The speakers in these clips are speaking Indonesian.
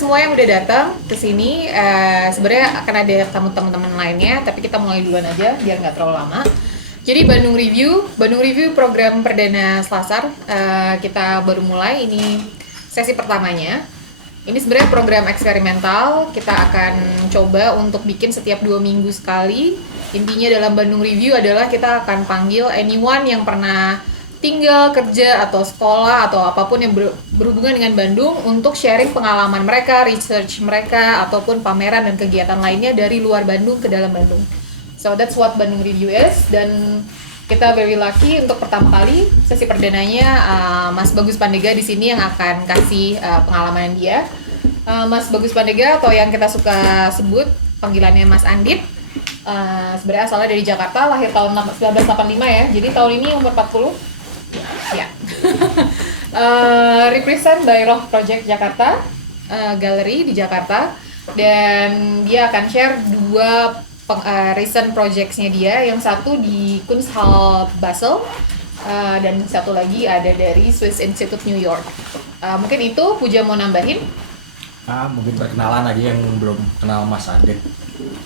semua yang udah datang ke sini. Sebenarnya akan ada teman-teman lainnya, tapi kita mulai duluan aja biar nggak terlalu lama. Jadi Bandung Review program perdana Selasar. Kita baru mulai, ini sesi pertamanya. Ini sebenarnya program eksperimental. Kita akan coba untuk bikin setiap 2 minggu sekali. Intinya dalam Bandung Review adalah kita akan panggil anyone yang pernah tinggal, kerja, atau sekolah, atau apapun yang berhubungan dengan Bandung untuk sharing pengalaman mereka, research mereka, ataupun pameran dan kegiatan lainnya dari luar Bandung ke dalam Bandung. So that's what Bandung Review is, dan kita very lucky untuk pertama kali sesi perdananya Mas Bagus Pandega di sini yang akan kasih pengalaman dia. Mas Bagus Pandega, atau yang kita suka sebut panggilannya Mas Andit, sebenarnya asalnya dari Jakarta, lahir tahun 1985 ya, jadi tahun ini umur 40. Ya. Represent by Roh Project Jakarta, galeri di Jakarta, dan dia akan share 2 recent projects-nya dia, yang satu di Kunsthalle Basel, dan satu lagi ada dari Swiss Institute New York. Mungkin itu Puja mau nambahin? Mungkin perkenalan aja yang belum kenal Mas Andit.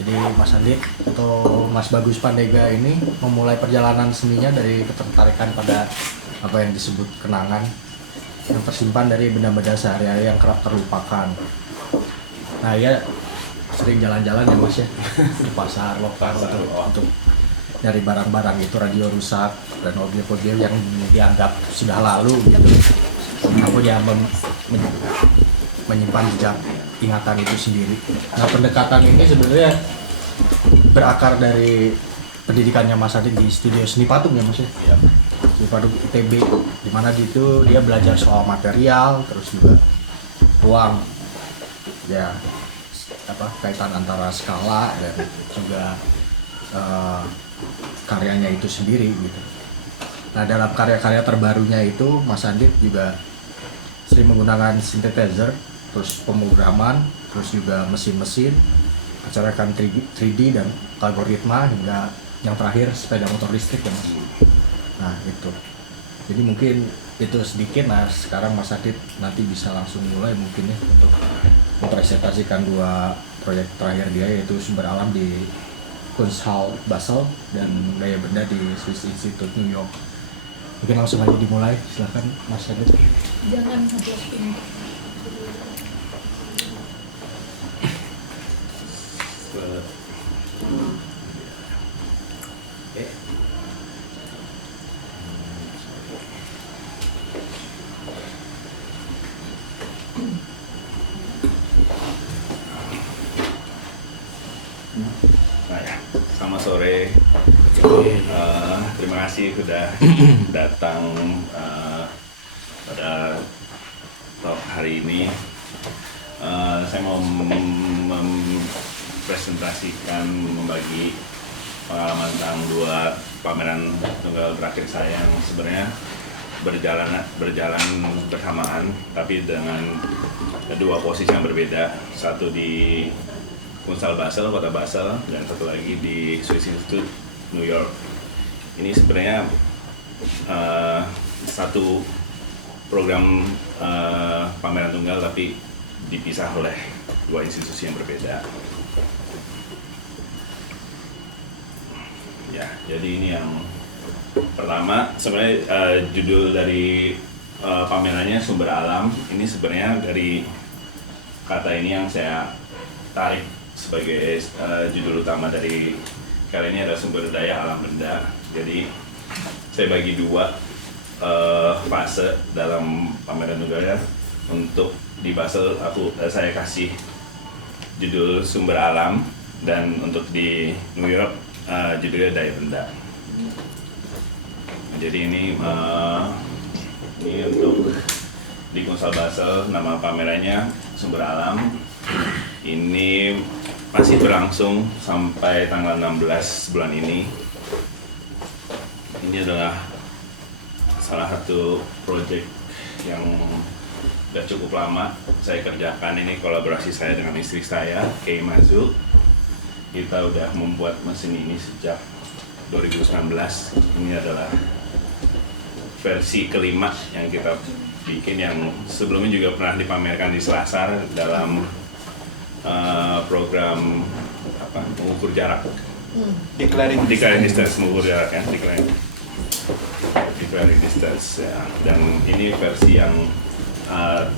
Jadi Mas Andit atau Mas Bagus Pandega ini memulai perjalanan seninya dari ketertarikan pada apa yang disebut kenangan yang tersimpan dari benda-benda sehari-hari yang kerap terlupakan. Nah, ya sering jalan-jalan ya Mas ya di pasar lokal untuk nyari barang-barang itu, radio rusak dan objek-objek yang dianggap sudah lalu gitu. Namun dia menyimpan jejak ingatan itu sendiri. Nah, pendekatan ini sebenarnya berakar dari pendidikannya Mas Adit di studio seni patung ya Mas ya. Iya. Seni patung ITB, di mana itu dia belajar soal material, terus juga ruang, ya kaitan antara skala dan juga karyanya itu sendiri gitu. Nah, dalam karya-karya terbarunya itu Mas Adit juga sering menggunakan synthesizer, terus pemrograman, terus juga mesin-mesin, acarkan 3D dan algoritma, hingga yang terakhir sepeda motor listrik ya Mas. Nah itu, jadi mungkin itu sedikit. Nah sekarang Mas Adit nanti bisa langsung mulai mungkin ya untuk mempresentasikan 2 proyek terakhir dia, yaitu Sumber Alam di Kunsthalle Basel dan Gaya Benda di Swiss Institute New York. Mungkin langsung aja dimulai, silakan Mas Adit. Jangan sampai ini. Selamat sore. Terima kasih sudah datang pada talk hari ini. Saya mau mempresentasikan, membagi pengalaman tentang 2 pameran tunggal terakhir saya yang sebenarnya berjalan bersamaan, tapi dengan 2 posisi yang berbeda. Satu di Kunsthalle Basel, kota Basel, dan satu lagi di Swiss Institute New York. Ini sebenarnya satu program pameran tunggal, tapi dipisah oleh 2 institusi yang berbeda. Ya, jadi ini yang pertama. Sebenarnya judul dari pamerannya Sumber Alam. Ini sebenarnya dari kata ini yang saya tarik sebagai judul utama dari kali ini, adalah sumber daya alam benda. Jadi saya bagi 2 fase dalam pameran tunggalnya. Untuk di Basel saya kasih judul Sumber Alam, dan untuk di New York judulnya Daya Benda. Jadi ini untuk di Kunsthalle Basel, nama pamerannya Sumber Alam. Ini masih berlangsung sampai tanggal 16 bulan ini. Ini adalah salah satu proyek yang sudah cukup lama saya kerjakan. Ini kolaborasi saya dengan istri saya, Kay Mazu. Kita udah membuat mesin ini sejak 2019. Ini adalah versi kelima yang kita bikin yang sebelumnya juga pernah dipamerkan di Selasar dalam program mengukur jarak. Declaring Distance, mengukur jarak ya, declaring distance ya. Dan ini versi yang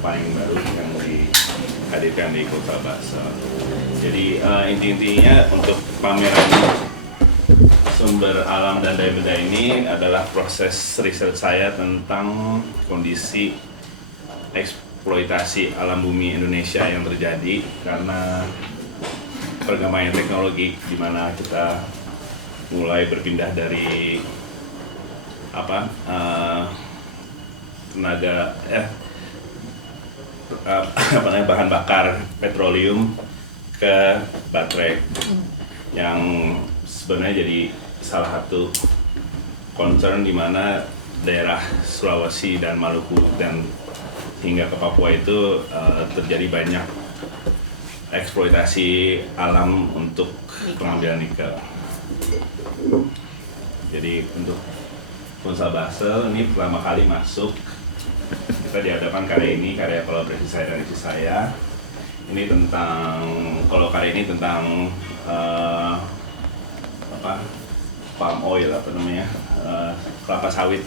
paling baru yang dihadirkan di Kota Basel. Jadi intinya untuk pameran sumber alam dan daya benda ini adalah proses riset saya tentang kondisi eksploitasi alam bumi Indonesia yang terjadi karena perkembangan teknologi, di mana kita mulai berpindah dari bahan bakar petroleum ke baterai yang sebenarnya jadi salah satu concern di mana daerah Sulawesi dan Maluku dan hingga ke Papua itu terjadi banyak eksploitasi alam untuk pengambilan nikel. Jadi untuk Unsur Basel ini pertama kali masuk, kita dihadapkan karya kolaborasi saya dan istri saya. Ini tentang, kalau karya ini tentang palm oil, kelapa sawit.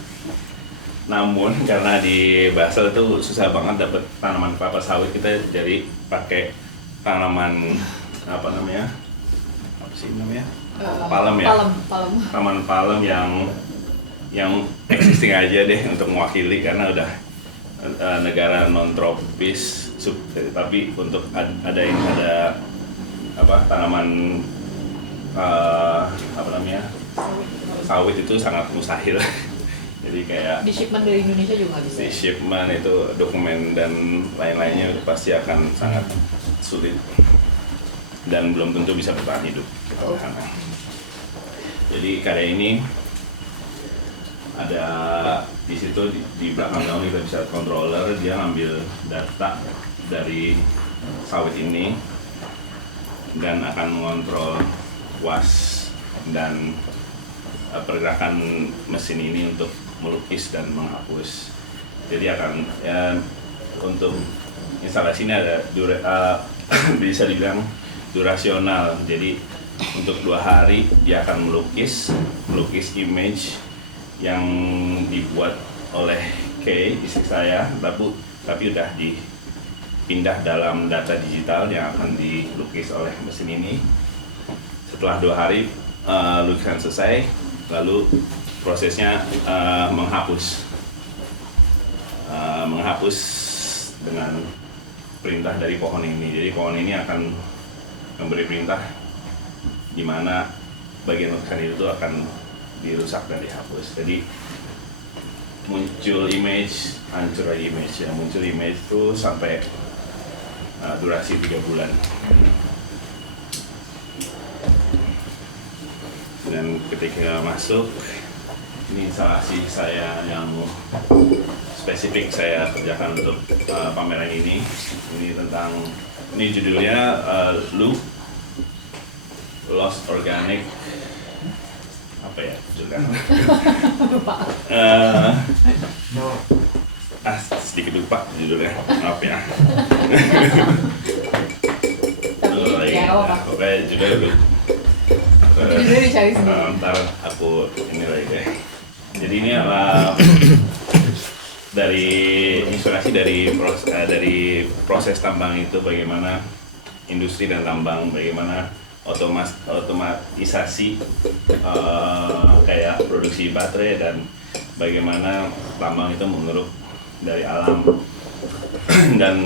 Namun karena di Basel itu susah banget dapat tanaman kelapa sawit, kita jadi pakai tanaman palem ya. Tanaman palem yang existing aja deh untuk mewakili, karena udah negara non tropis, tapi untuk ada tanaman sawit itu sangat mustahil. Jadi kayak Di shipment dari Indonesia juga nggak bisa. di shipment itu dokumen dan lain-lainnya itu pasti akan sangat sulit dan belum tentu bisa bertahan hidup kita di sana. Jadi karya ini ada di situ di belakang daun kita bisa controller, dia ngambil data dari sawit ini dan akan mengontrol was dan pergerakan mesin ini untuk melukis dan menghapus. Jadi akan untuk instalasi ini ada bisa dibilang durasional. Jadi untuk 2 hari dia akan melukis image yang dibuat oleh Kay, istri saya, tapi udah dipindah dalam data digital yang akan dilukis oleh mesin ini. Setelah 2 hari lukisan selesai, lalu prosesnya menghapus dengan perintah dari pohon ini. Jadi pohon ini akan memberi perintah di mana bagian lukisan itu akan dirusak dan dihapus. Jadi muncul image, hancur lagi image. Yang muncul image itu sampai durasi 3 bulan. Dan ketika masuk, ini instalasi saya yang spesifik saya kerjakan untuk pameran ini. Ini judulnya Lost Organic, apa ya judulnya? Sedikit lupa judulnya, maaf ya. Pokoknya judulnya lupa. Ntar aku ini lagi deh. Jadi ini dari inspirasi dari proses tambang itu, bagaimana industri dan tambang, bagaimana otomatisasi kayak produksi baterai, dan bagaimana tambang itu mengeruk dari alam. Dan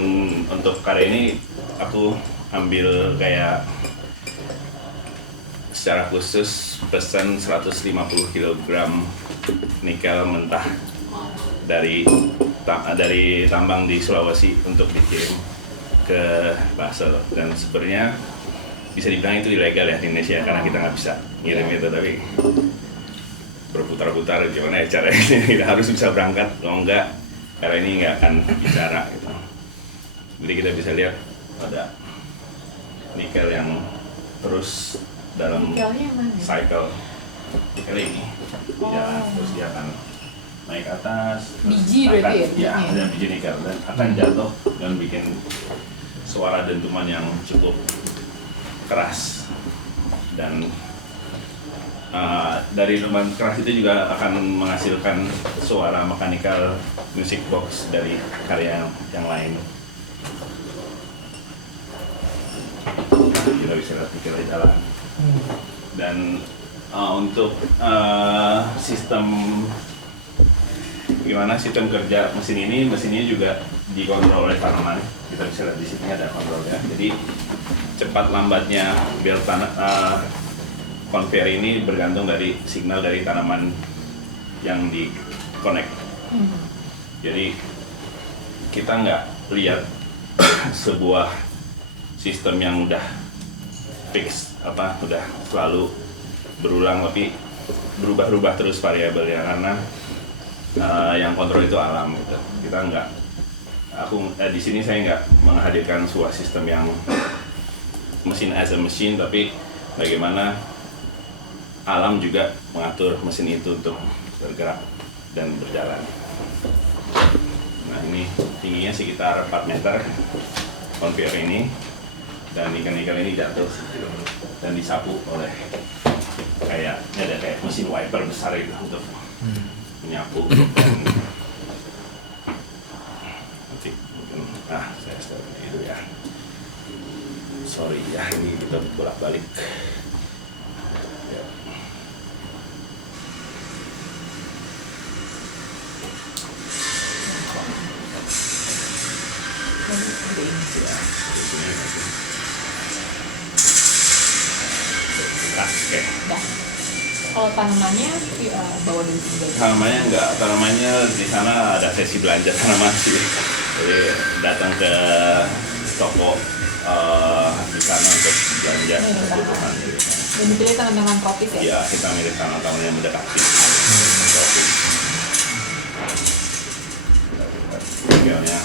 untuk karya ini aku ambil kayak secara khusus pesan 150 kg nikel mentah dari tambang di Sulawesi untuk dikirim ke Basel. Dan sebenarnya bisa dibilang itu ilegal ya di Indonesia, karena kita nggak bisa ngirim itu, tapi berputar-putar gimana ya caranya. Kita harus bisa berangkat, kalau enggak karena ini nggak akan bicara gitu. Jadi kita bisa lihat ada nikel yang terus dalam cycle nikel ini jalan, terus dia akan naik ke atas. Biji akan, berarti ya? Ya, ada biji nikel dan akan jatuh dan bikin suara dentuman yang cukup keras. Dan dari dentuman keras itu juga akan menghasilkan suara mechanical music box dari karya yang lain. Kita bisa lihat di jalan. Dan untuk sistem kerja mesinnya juga dikontrol oleh tanaman. Kita bisa lihat di sini ada kontrolnya. Jadi cepat lambatnya belt conveyor ini bergantung dari signal dari tanaman yang di connect. Jadi kita nggak lihat sebuah sistem yang udah fix udah selalu berulang, tapi berubah-ubah terus variabelnya karena yang kontrol itu alam gitu. Kita nggak, di sini saya nggak menghadirkan sebuah sistem yang mesin as a machine, tapi bagaimana alam juga mengatur mesin itu untuk bergerak dan berjalan. Nah ini tingginya sekitar 4 meter conveyor ini, dan ikan-ikan ini jatuh gitu, dan disapu oleh ada kayak mesin wiper besar itu untuk menyapu. Saya stop itu ya. Sorry ya, ini kita bolak-balik. Ya. Oke. Kalau tanamannya bawa dari sini. Tanamannya enggak, tanamannya di sana ada sesi belanja tanaman sih. Jadi datang ke toko di sana untuk belanja kebutuhan. Dan dipilih tanaman tropis ya? Iya, kita milih tanaman yang mendekati tropis. Tinggalnya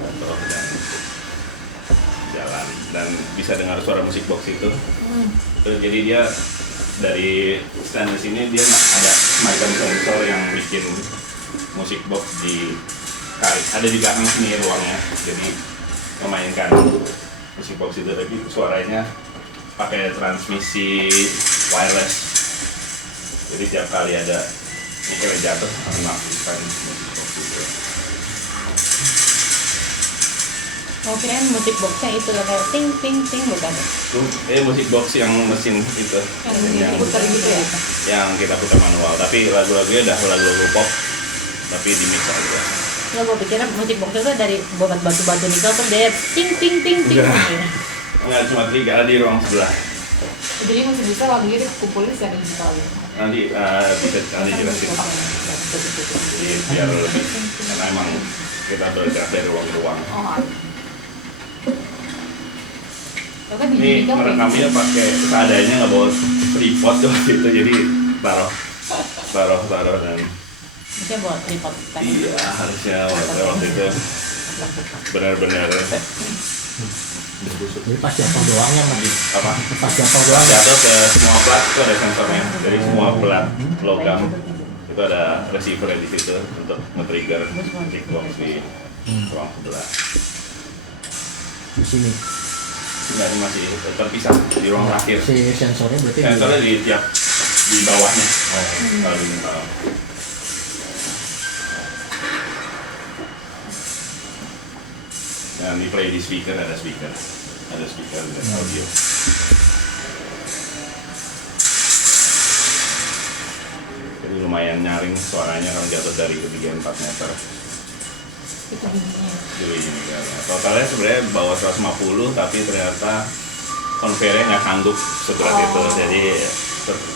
jatuh dan jalan, dan bisa dengar suara musik box itu. Jadi dia dari stainless ini dia ada semacam sensor yang bikin musik box di kali, ada di belakang sini ruangnya, jadi memainkan musik box itu, tapi suaranya pakai transmisi wireless, jadi tiap kali ada nikel yang jatuh akan mengaktifkan musik box itu. Oh, kirain musik boxnya itu loh, kayak ting ting ting, bukan? Musik box yang mesin itu yang diputar gitu ya? yang kita putar manual, tapi lagu-lagunya udah lagu-lagu pop tapi di mix aja. Nggak, gue pikirnya musik box itu dari buat batu-batu nikel terus dia ting ting ting ting. Enggak, cuma 3 ada di ruang sebelah. Jadi masih bisa lagunya dikumpulin secara digital ya? Nanti bisa jelasin. Jadi biar lebih, karena emang kita bergerak dari ruang ke ruang. Ini merekamnya pakai seadanya, nggak bawa tripod gitu, jadi taruh dan Bisa buat tripod kan? iya harusnya waktu itu benar-benar Jadi pas jatuh doang ya Mas? apa? Pas jatuh doang ya? Jatuh ke semua plat itu ada sensornya, jadi semua plat logam itu ada receiver di situ untuk nge-trigger kickbox di ruang sebelah. Di sini. Enggak, ini masih terpisah di ruang terakhir. Si sensornya berarti Sensornya di tiap di bawahnya. Kalau di dan di play di speaker ada speaker dan audio. Jadi lumayan nyaring suaranya kalau jatuh dari ketinggian 4 meter. Itu bunyinya. Jadi ini kan. Totalnya sebenarnya bawa 150, tapi ternyata konveyornya nggak sanggup seberat itu. Jadi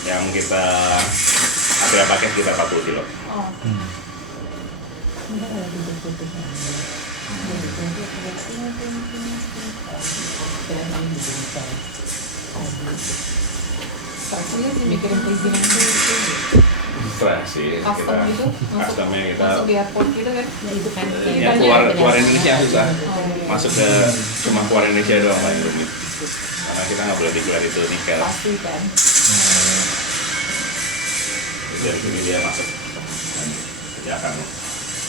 yang kita akhirnya pakai sekitar 40 kilo. Pastinya sih mikirin perizinan itu. Stres sih Custom gitu, customnya kita masuk di airport gitu kan? Ya itu kan. ya, keluar Indonesia susah. Masuk ke cuma keluar Indonesia doang paling rumit. Karena kita nggak boleh declare itu nikel. Pasti kan. Dari sini dia masuk. dia akan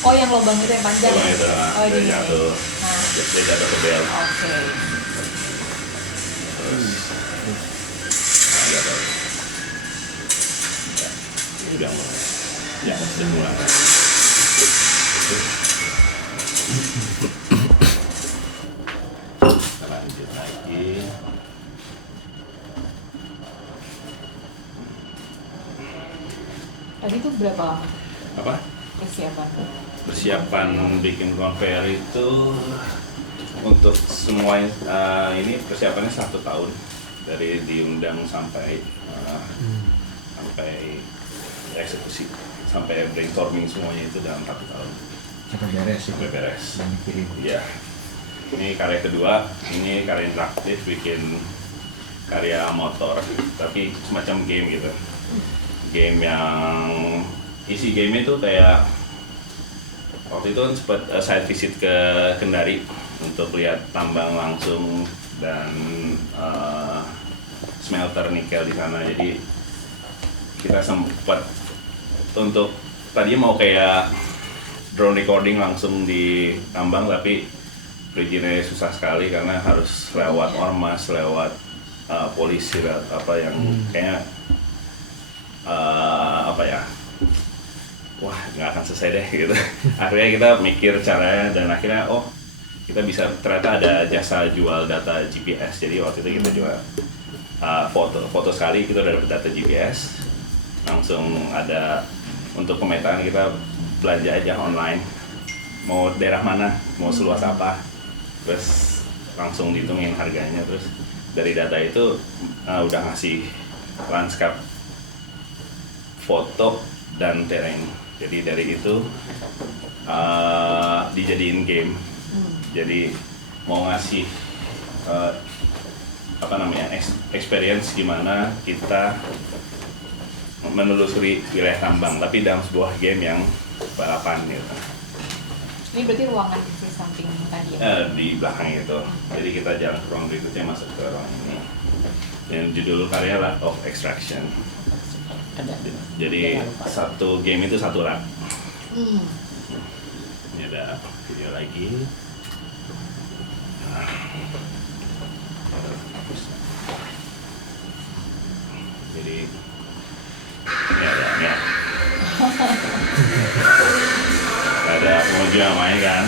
Oh, yang lubang itu yang panjang. lubang itu Oh, dia di jatuh, Nah, dia jatuh ke bel. oke. Terus jatuh. Ya, ini udah mulai. Ya, sudah mulai. Kita lanjut lagi. Tadi tuh berapa lama Apa? persiapan? Persiapan bikin konveyor itu untuk semuanya ini persiapannya 1 tahun dari diundang sampai sampai eksekusi, sampai brainstorming semuanya itu dalam 1 tahun Sampai beres itu. sampai beres. Dan dikirim. Iya. Ini karya kedua, ini karya interaktif, bikin karya motor, tapi semacam game gitu. Game yang isi game itu kayak waktu itu kan sempat side visit ke Kendari untuk lihat tambang langsung dan smelter nikel di sana. Jadi kita sempat untuk tadinya mau kayak drone recording langsung di tambang, tapi perizinnya susah sekali karena harus lewat ormas, lewat polisi, lewat apa yang kayaknya apa ya, wah nggak akan selesai deh gitu. Akhirnya kita mikir caranya dan akhirnya kita bisa, ternyata ada jasa jual data GPS. Jadi waktu itu kita jual foto sekali kita udah dapet data GPS, langsung ada untuk pemetaan, kita belanja aja online mau daerah mana, mau seluas apa, terus langsung dihitungin harganya. Terus dari data itu udah ngasih landscape, foto dan terrain. Jadi dari itu dijadiin game. Jadi mau ngasih experience gimana kita menelusuri wilayah tambang, tapi dalam sebuah game yang balapan gitu. Ini berarti ruangan di samping tadi ya? Di belakang itu. Jadi kita jalan ke ruang berikutnya, masuk ke ruang ini. Yang judul karya Lab of Extraction. Ada. Jadi satu game itu satu lab. Hmm. Ini ada video lagi. Nah. Jadi ini ada pengunjung yang main kan.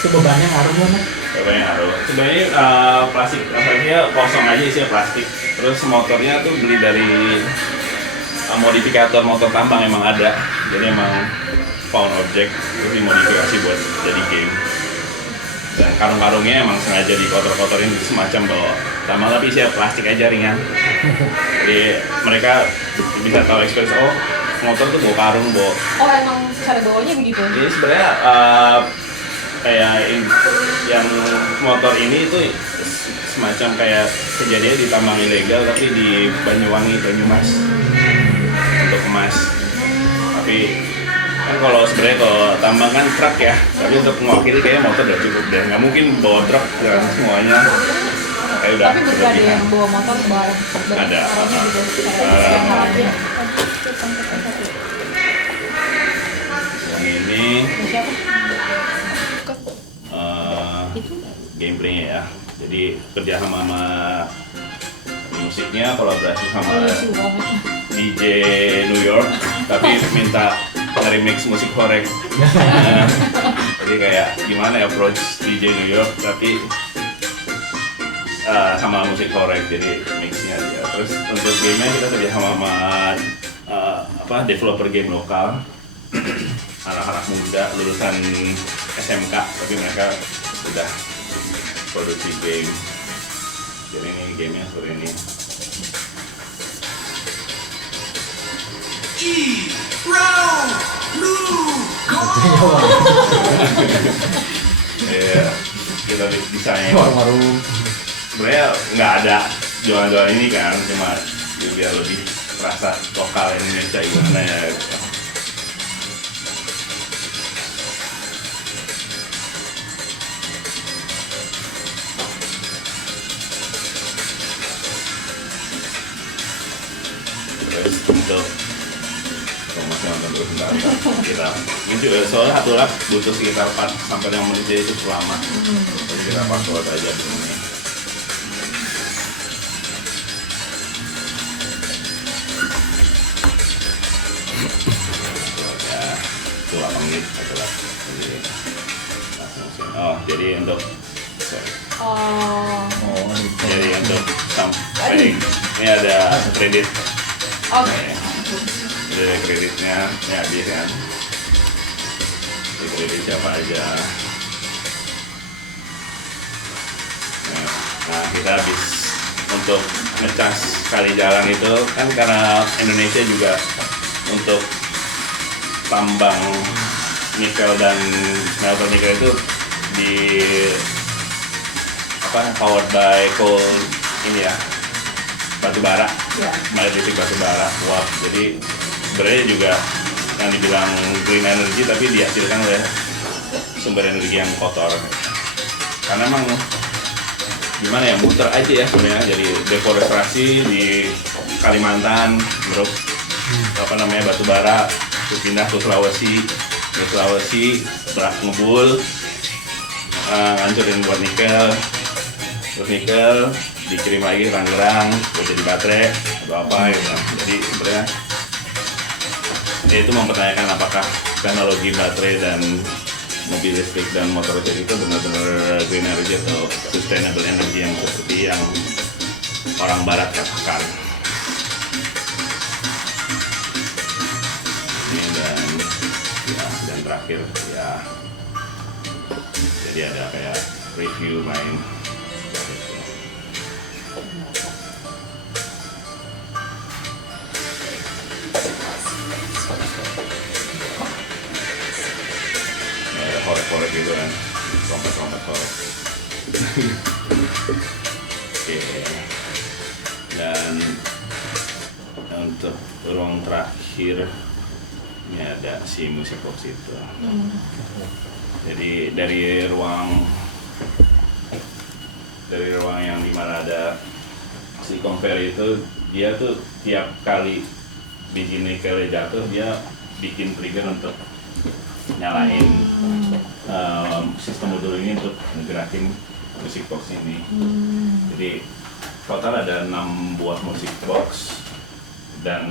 Itu bebannya ngaruh nggak, Mas? Bebannya ngaruh. Sebenarnya plastiknya kosong aja, isinya plastik. Terus motornya tuh beli dari modifikator motor tambang, emang ada. Jadi emang found object, terus dimodifikasi buat jadi game. Dan karung-karungnya emang sengaja dikotor-kotorin semacam bawa tambang, tapi isinya plastik aja, ringan. Jadi mereka bisa tahu experience, motor tuh bawa karung, bawa. Oh, emang cara bawanya begitu? Jadi sebenarnya kayak yang motor ini itu semacam kayak kejadian di tambang ilegal, tapi di Banyuwangi, Banyumas, untuk emas. Tapi kan kalau sebenarnya kalau tambang kan truk ya, tapi untuk mewakili kayaknya motor udah cukup deh, nggak mungkin bawa truk dan semuanya. Kayak udah Tapi berarti ada yang bawa motor bareng Ada. gitu. Yang harapin. Yang ini Siapa? gameplaynya ya. Jadi kerja sama musiknya, kolaborasi sama DJ New York, tapi minta remix musik horeg. Jadi kayak gimana ya approach DJ New York tapi sama musik horeg, jadi mixnya aja. Terus untuk gamenya kita kerja sama developer game lokal, anak-anak muda lulusan SMK, tapi mereka udah produksi game. Jadi ini gamenya seperti ini. Iya, kita desain. Warung-warung. Sebenarnya nggak ada jualan-jualan ini kan, cuma biar lebih terasa lokal Indonesia gimana ya. Terus untuk masih nonton terus bentar. Kita ini juga soalnya satu lap butuh sekitar 4 sampai 5 menit, jadi itu lama. Jadi kita fast forward aja dulu nih. Ya, itu 8 menit satu lap. Jadi langsung. Oh, jadi untuk Oh. jadi untuk sampai ini ada kredit. Oke. Jadi ada kreditnya, ini habis kan. Di kredit siapa aja. Nah, kita habis untuk ngecas kali jalan itu kan karena Indonesia juga untuk tambang nikel dan smelter nikel itu di powered by coal ini ya, batu bara, magnetic batu bara, uap. Jadi sebenarnya juga yang dibilang green energy tapi dihasilkan oleh sumber energi yang kotor. Karena emang gimana ya, muter aja ya sebenarnya. Jadi deforestasi di Kalimantan, grup batu bara, terus pindah ke Sulawesi, berak ngebul, ngancurin buat nikel. Terus nikel dikirim lagi ke Tangerang buat jadi baterai atau apa gitu. Jadi sebenarnya itu mempertanyakan apakah teknologi baterai dan mobil listrik dan motor listrik itu benar-benar green energy atau sustainable energy yang seperti yang orang barat katakan. Ini dan terakhir ya, jadi ada kayak review main. Korek gitu kan, trompet korek. Oke. Dan untuk ruang terakhir ini ada si musik box itu. Jadi dari ruang yang dimana ada si conveyor itu, dia tuh tiap kali biji nikelnya jatuh dia bikin trigger untuk nyalain sistem modul ini untuk ngegerakin musik box ini. Jadi total ada 6 buah musik box dan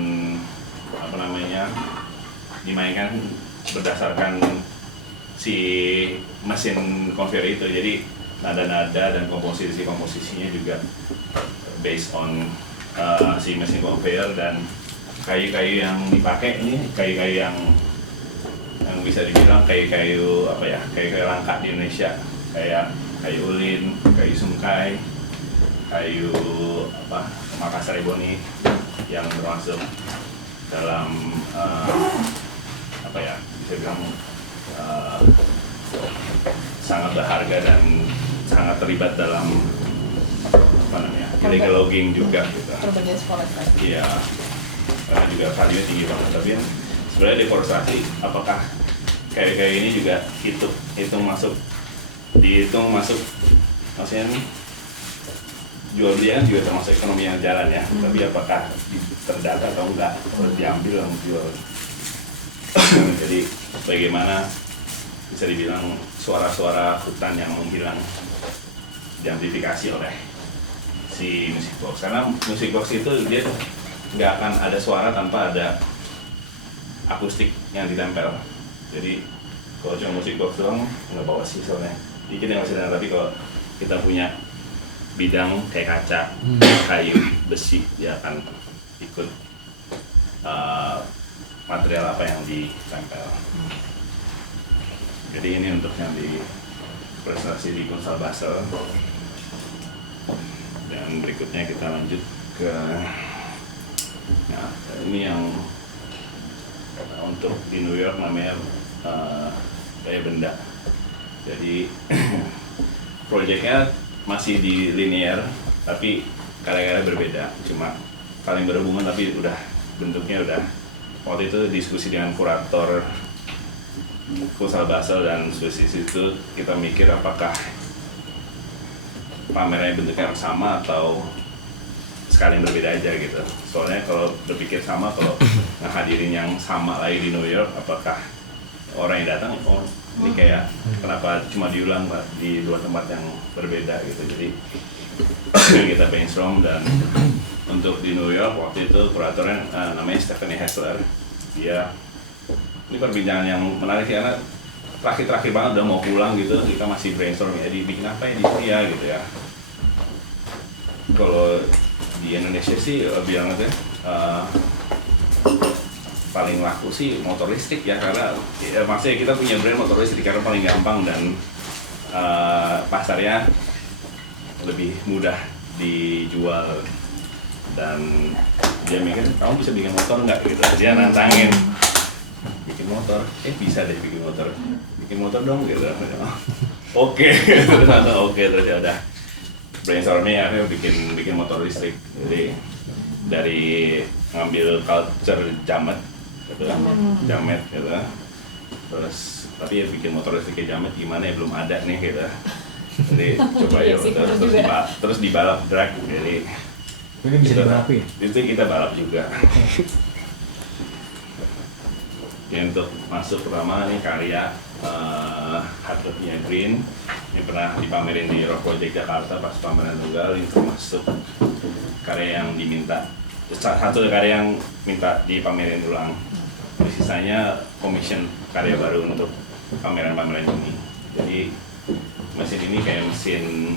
dimainkan berdasarkan si mesin conveyor itu. Jadi nada-nada dan komposisinya juga based on si mesin conveyor, dan kayu-kayu yang dipakai ini kayu-kayu yang bisa dibilang kayu-kayu langka di Indonesia, kayak kayu ulin, kayu sungkai, kayu Makassar ebony yang termasuk dalam bisa bilang sangat berharga dan sangat terlibat dalam illegal logging juga gitu. Iya, karena juga value tinggi banget. Tapi sebenarnya deforestasi, apakah kayu-kayu ini juga dihitung masuk maksudnya nih, jual beli kan juga termasuk ekonomi yang jalan ya. Tapi apakah terdata atau enggak, harus diambil dan dijual. Jadi bagaimana bisa dibilang suara-suara hutan yang menghilang diamplifikasi oleh si musik box. Karena musik box itu dia nggak akan ada suara tanpa ada akustik yang ditempel. Jadi kalau cuma musik box doang nggak bawa sih soalnya. Dikit yang masih ada, tapi kalau kita punya bidang kayak kaca, kayu, besi, dia akan ikut material apa yang ditempel. Jadi ini untuk yang di prestasi di Konsal Basel. Dan berikutnya kita lanjut ke ini yang untuk di New York namanya kayak benda. Jadi proyeknya masih di linear tapi karya-karya berbeda, cuma paling berhubungan tapi udah bentuknya udah. Waktu itu diskusi dengan kurator Konsal Basel dan di situ kita mikir apakah pamerannya bentuknya sama atau skala yang berbeda aja gitu. Soalnya kalau berpikir sama, kalau ngehadirin yang sama lagi di New York, apakah orang yang datang, oh ini kayak kenapa cuma diulang di dua tempat yang berbeda gitu. Jadi kita brainstorm, dan untuk di New York waktu itu kuratornya namanya Stephanie Hessler. Dia ini perbincangan yang menarik karena terakhir banget udah mau pulang gitu, kita masih brainstorm ya dibikin apa ya di sini ya gitu ya. Kalau di Indonesia sih bilang aja paling laku sih motor listrik ya, karena ya, maksudnya kita punya brand motor listrik karena paling gampang dan pasarnya lebih mudah dijual, dan dia mikir kamu bisa bikin motor nggak gitu, dia nantangin bikin motor, bisa deh bikin motor dong gitu. Oke, terus oke, terus ya udah brainstorming akhirnya bikin motor listrik. Jadi dari ngambil culture jamet gitu, jamet gitu, terus tapi ya bikin motor listrik jamet gimana ya, belum ada nih gitu. Jadi coba ya terus dibalap drag, jadi Ini bisa dibalapin? Itu kita balap juga. Ya, untuk masuk pertama nih karya Hardtopnya Green yang pernah dipamerin di Rock Project Jakarta pas pameran tunggal. Ini termasuk karya yang diminta, satu karya yang minta dipamerin ulang. Sisanya commission karya baru untuk pameran-pameran ini. Jadi mesin ini kayak mesin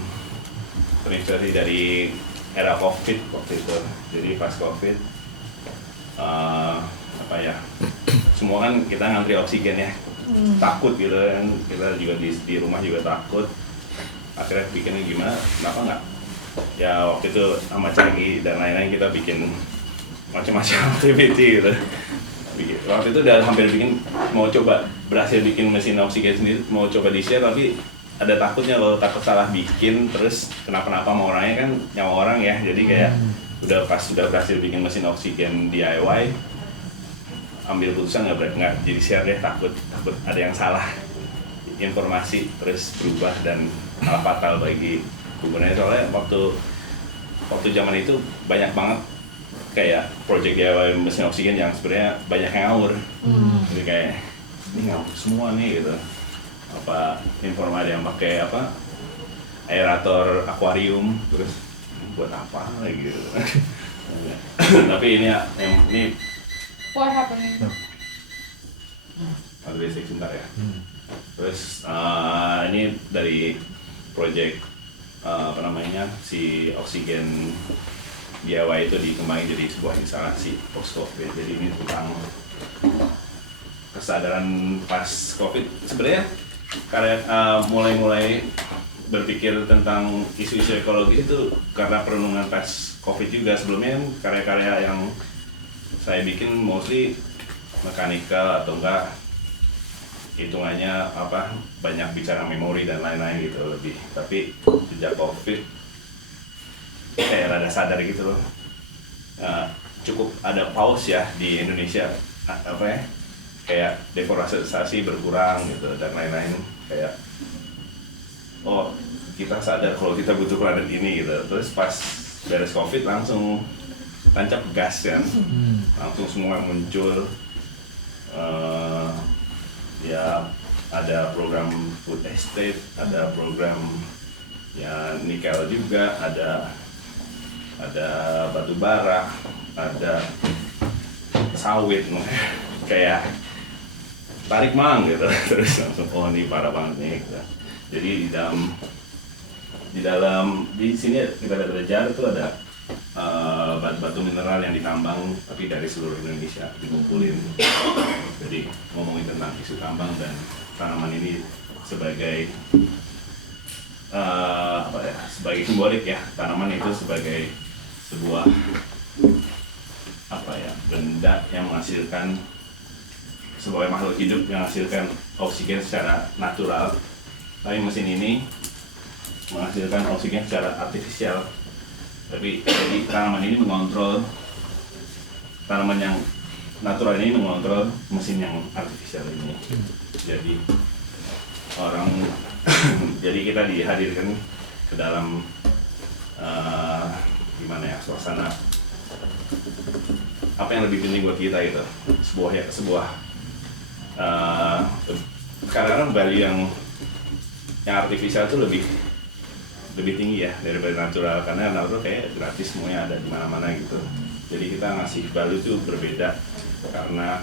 terinspirasi dari era COVID waktu itu. Jadi pas COVID apa ya, semua kan kita ngantri oksigen ya, takut gitu kan, kita juga di rumah juga takut. Akhirnya bikinnya gimana, kenapa nggak ya waktu itu sama Cagi dan lain-lain kita bikin macam-macam activity gitu. Waktu itu udah hampir bikin, mau coba berhasil bikin mesin oksigen sendiri, mau coba di share, tapi ada takutnya kalau takut salah bikin terus kenapa-napa sama orangnya, kan nyawa orang ya. Jadi kayak udah berhasil bikin mesin oksigen DIY, ambil putusan nggak jadi share deh, takut ada yang salah informasi terus berubah dan malah fatal bagi penggunanya. Soalnya waktu zaman itu banyak banget kayak project DIY mesin oksigen yang sebenarnya banyak yang ngawur. Jadi kayak ini ngawur semua nih gitu. Apa informasi yang pakai apa aerator akuarium, terus buat apa gitu. Tapi ini What happened? ada basic sebentar ya. Terus ini dari project apa namanya si oksigen DIY itu dikembangin jadi sebuah instalasi post COVID. Jadi ini tentang kesadaran pas COVID. Sebenarnya karya mulai berpikir tentang isu-isu ekologis itu karena perenungan pas COVID juga. Sebelumnya karya-karya yang saya bikin mostly mekanikal atau enggak hitungannya apa, banyak bicara memori dan lain-lain gitu lebih. Tapi sejak COVID kayak rada sadar gitu loh, cukup ada pause ya di Indonesia, apa ya, kayak deforestasi berkurang gitu dan lain-lain, kayak oh kita sadar kalau kita butuh planet ini gitu. Terus pas beres COVID langsung tancap gas kan, langsung semua muncul. Ya ada program food estate, ada program ya nikel juga, ada batu bara, ada sawit, kayak tarik mang gitu. Terus langsung oh ini parah banget nih gitu. Jadi di sini kita lihat ada jar itu ada batu mineral yang ditambang tapi dari seluruh Indonesia dikumpulin. Jadi ngomongin tentang isu tambang dan tanaman ini sebagai apa ya, sebagai simbolik ya, tanaman itu sebagai sebuah apa ya, benda yang menghasilkan, sebagai makhluk hidup yang menghasilkan oksigen secara natural, tapi mesin ini menghasilkan oksigen secara artifisial. Tapi jadi tanaman ini mengontrol, tanaman yang natural ini mengontrol mesin yang artifisial ini. Jadi jadi kita dihadirkan ke dalam gimana ya, suasana apa yang lebih penting buat kita gitu, sebuah kadang-kadang value yang artificial itu lebih tinggi ya daripada natural, karena natural kayak gratis, semuanya ada di mana-mana gitu. Jadi kita ngasih value itu berbeda karena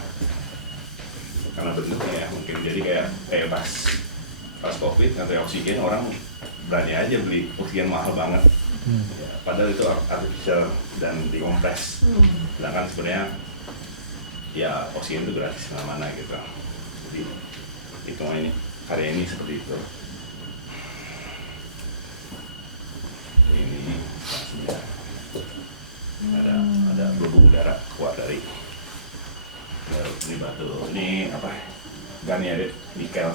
bentuknya ya mungkin. Jadi kayak pas COVID ngantre oksigen, orang berani aja beli oksigen mahal banget. Ya, padahal itu artificial dan dikompres. Sedangkan sebenarnya ya oksigen itu gratis mana-mana gitu. Jadi hitungan ini karya ini seperti itu. Ini pastinya ada peluru udara keluar dari ini batu, ini apa, garnier nikel,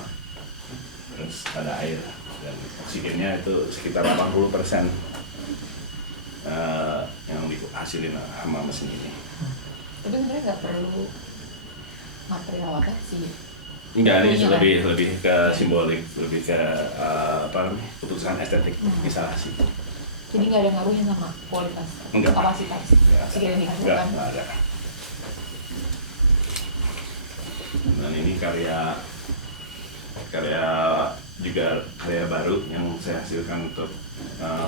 terus ada air dan oksigennya itu sekitar 80% yang dihasilin sama mesin ini. Tapi sebenarnya nggak perlu material apa sih? Enggak, ini lebih ke simbolik, lebih ke apa namanya, keputusan estetik instalasi. Jadi nggak ada ngaruhnya sama kualitas, Enggak. kapasitas oksigen yang dihasilkan. Enggak ada. Dan ini karya juga karya baru yang saya hasilkan untuk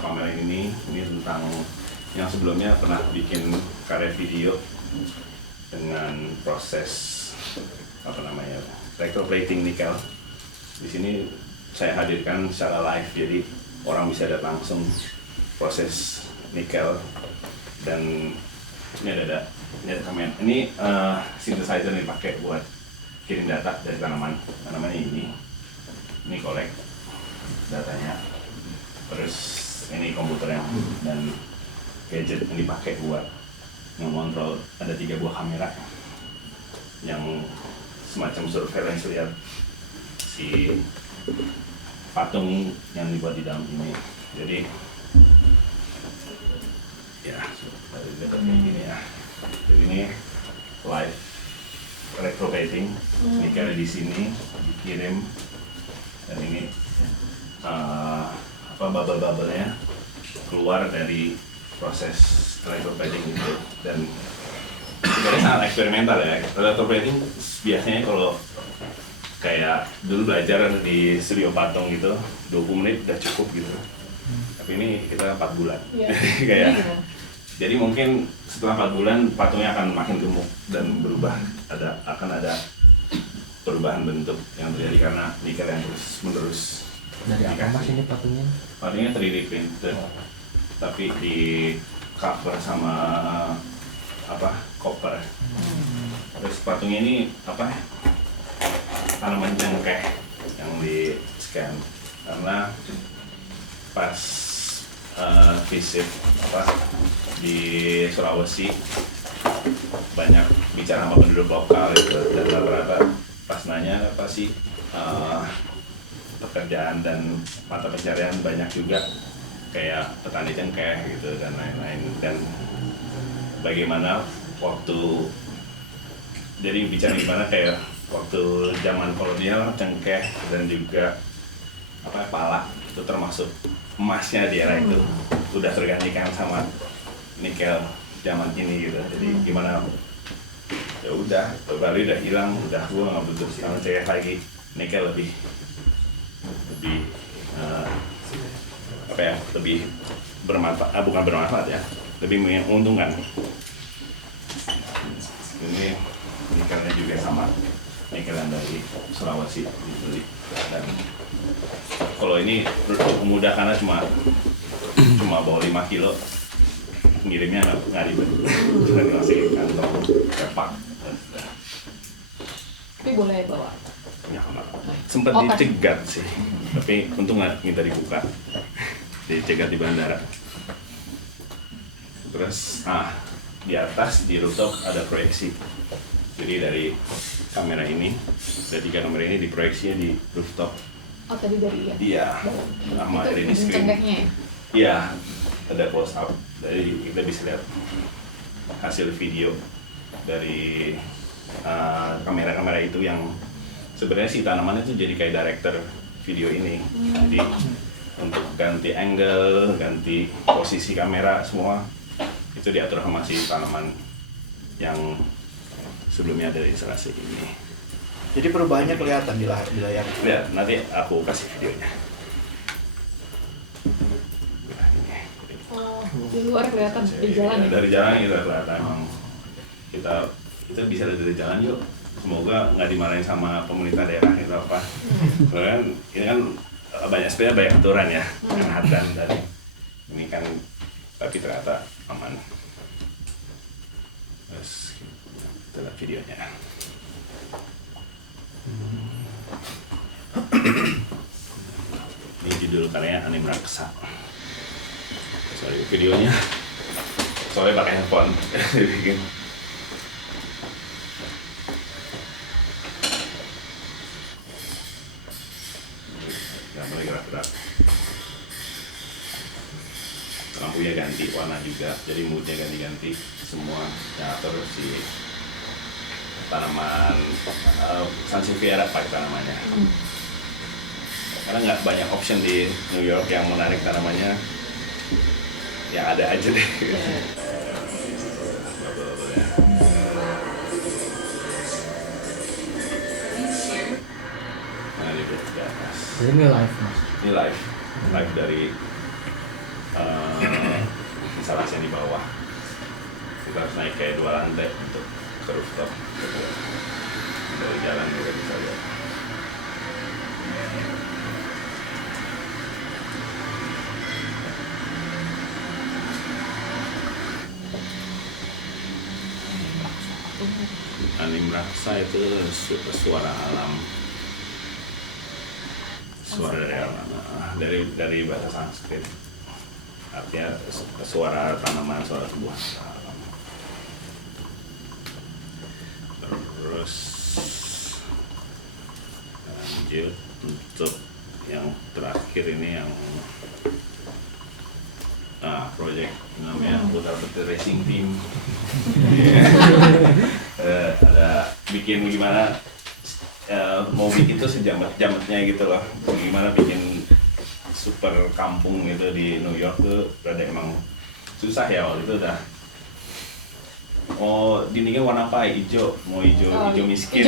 pameran ini tentang yang sebelumnya pernah bikin karya video dengan proses apa namanya, electroplating nikel. Di sini saya hadirkan secara live, jadi orang bisa lihat langsung proses nikel. Dan ini ada kamera. Ini synthesizer yang dipakai buat kirim data dari tanamannya ini collect datanya. Terus ini komputer dan gadget yang dipakai buat mengontrol. Ada 3 buah kamera yang semacam surveillance, lihat si patung yang dibuat di dalam ini. Jadi ya dari dekat kayak gini ya. Jadi ini live electroplating, nikel di sini dikirim, dan ini bubble-bubble-nya keluar dari proses electroplating itu. Dan sebenarnya sangat eksperimental ya. Electroplating biasanya kalau kayak dulu belajar di studio patung gitu 20 menit udah cukup gitu. Tapi ini kita 4 bulan. Iya. Kayak Gitu. jadi mungkin setelah 4 bulan patungnya akan makin gemuk dan berubah. Akan ada perubahan bentuk yang terjadi karena nikel yang terus-menerus. Dari apa mas ini patungnya? Patungnya 3D printed, tapi di cover sama copper. Terus patungnya ini tanaman cengkeh yang di scan, karena pas visit di Sulawesi banyak bicara sama penduduk lokal gitu, dan rata-rata pas nanya apa sih pekerjaan dan mata pencarian, banyak juga kayak petani cengkeh gitu dan lain-lain. Dan bagaimana waktu, jadi bicara gimana kayak waktu zaman kolonial cengkeh dan juga pala itu termasuk emasnya di era itu udah tergantikan sama nikel zaman ini gitu. Jadi gimana, ya udah Bali udah hilang, udah gua nggak butuh sama cengkeh lagi, nikel lebih lebih bermanfaat, bukan bermanfaat ya, lebih menguntungkan. Ini nikelnya juga sama, nikel yang dari Sulawesi dibeli. Dan kalau ini mudah karena cuma bawa 5 kilo, ngirimnya nggak ribet, dan masih kantong kepak. Tapi boleh bawa. Ya, sempat dicegat sih, tapi untung nggak minta dibuka, dicegat di bandara. Terus di atas di rooftop ada proyeksi, jadi dari kamera ini, ada 3 kamera ini diproyeksinya di rooftop. Oh tadi dari Iya, sama itu ini screen. cengkehnya ya? Iya, ada close up, jadi kita bisa lihat hasil video dari kamera-kamera itu yang sebenarnya si tanamannya tuh jadi kayak director video ini. Jadi untuk ganti angle, ganti posisi kamera semua itu diatur sama si tanaman yang sebelumnya ada di instalasi ini. Jadi perubahannya kelihatan di layar. Lihat, nanti aku kasih videonya. Nah, ini. Oh, di luar kelihatan di jalan ya. Dari jalan kita kelihatan emang kita bisa lihat dari jalan yuk. Semoga nggak dimarahin sama pemerintah daerah atau apa. Soalnya ini kan banyak sepeda banyak aturan ya, Manhattan dari ini kan, tapi ternyata aman. Terus kita lihat videonya. Ini judul karyanya Anime Raksa. Sorry, videonya soalnya pakai handphone bikin. Nggak boleh gerak-gerak. Lampunya ganti warna juga, jadi moodnya ganti-ganti semua. Ya terus si tanaman Sansevieria pakai tanamannya. Karena nggak banyak option di New York yang menarik tanamannya, ya ada aja deh. Nah, di atas. Ini live mas. Ini live dari instalasi yang di bawah. Kita harus naik kayak 2 lantai untuk ke rooftop. Dari jalan juga bisa lihat. Anime Raksa itu suara alam, suara dari alam, dari bahasa Sanskrit, artinya suara tanaman, suara sebuah alam. Terus lanjut untuk yang terakhir ini yang project namanya Putra Putri Racing Team. Ada bikin gimana, mau bikin tuh sejamat-jamatnya gitu loh, gimana bikin super kampung gitu di New York tuh rada emang susah ya. Waktu itu udah dindingnya warna apa? Hijau, mau hijau miskin.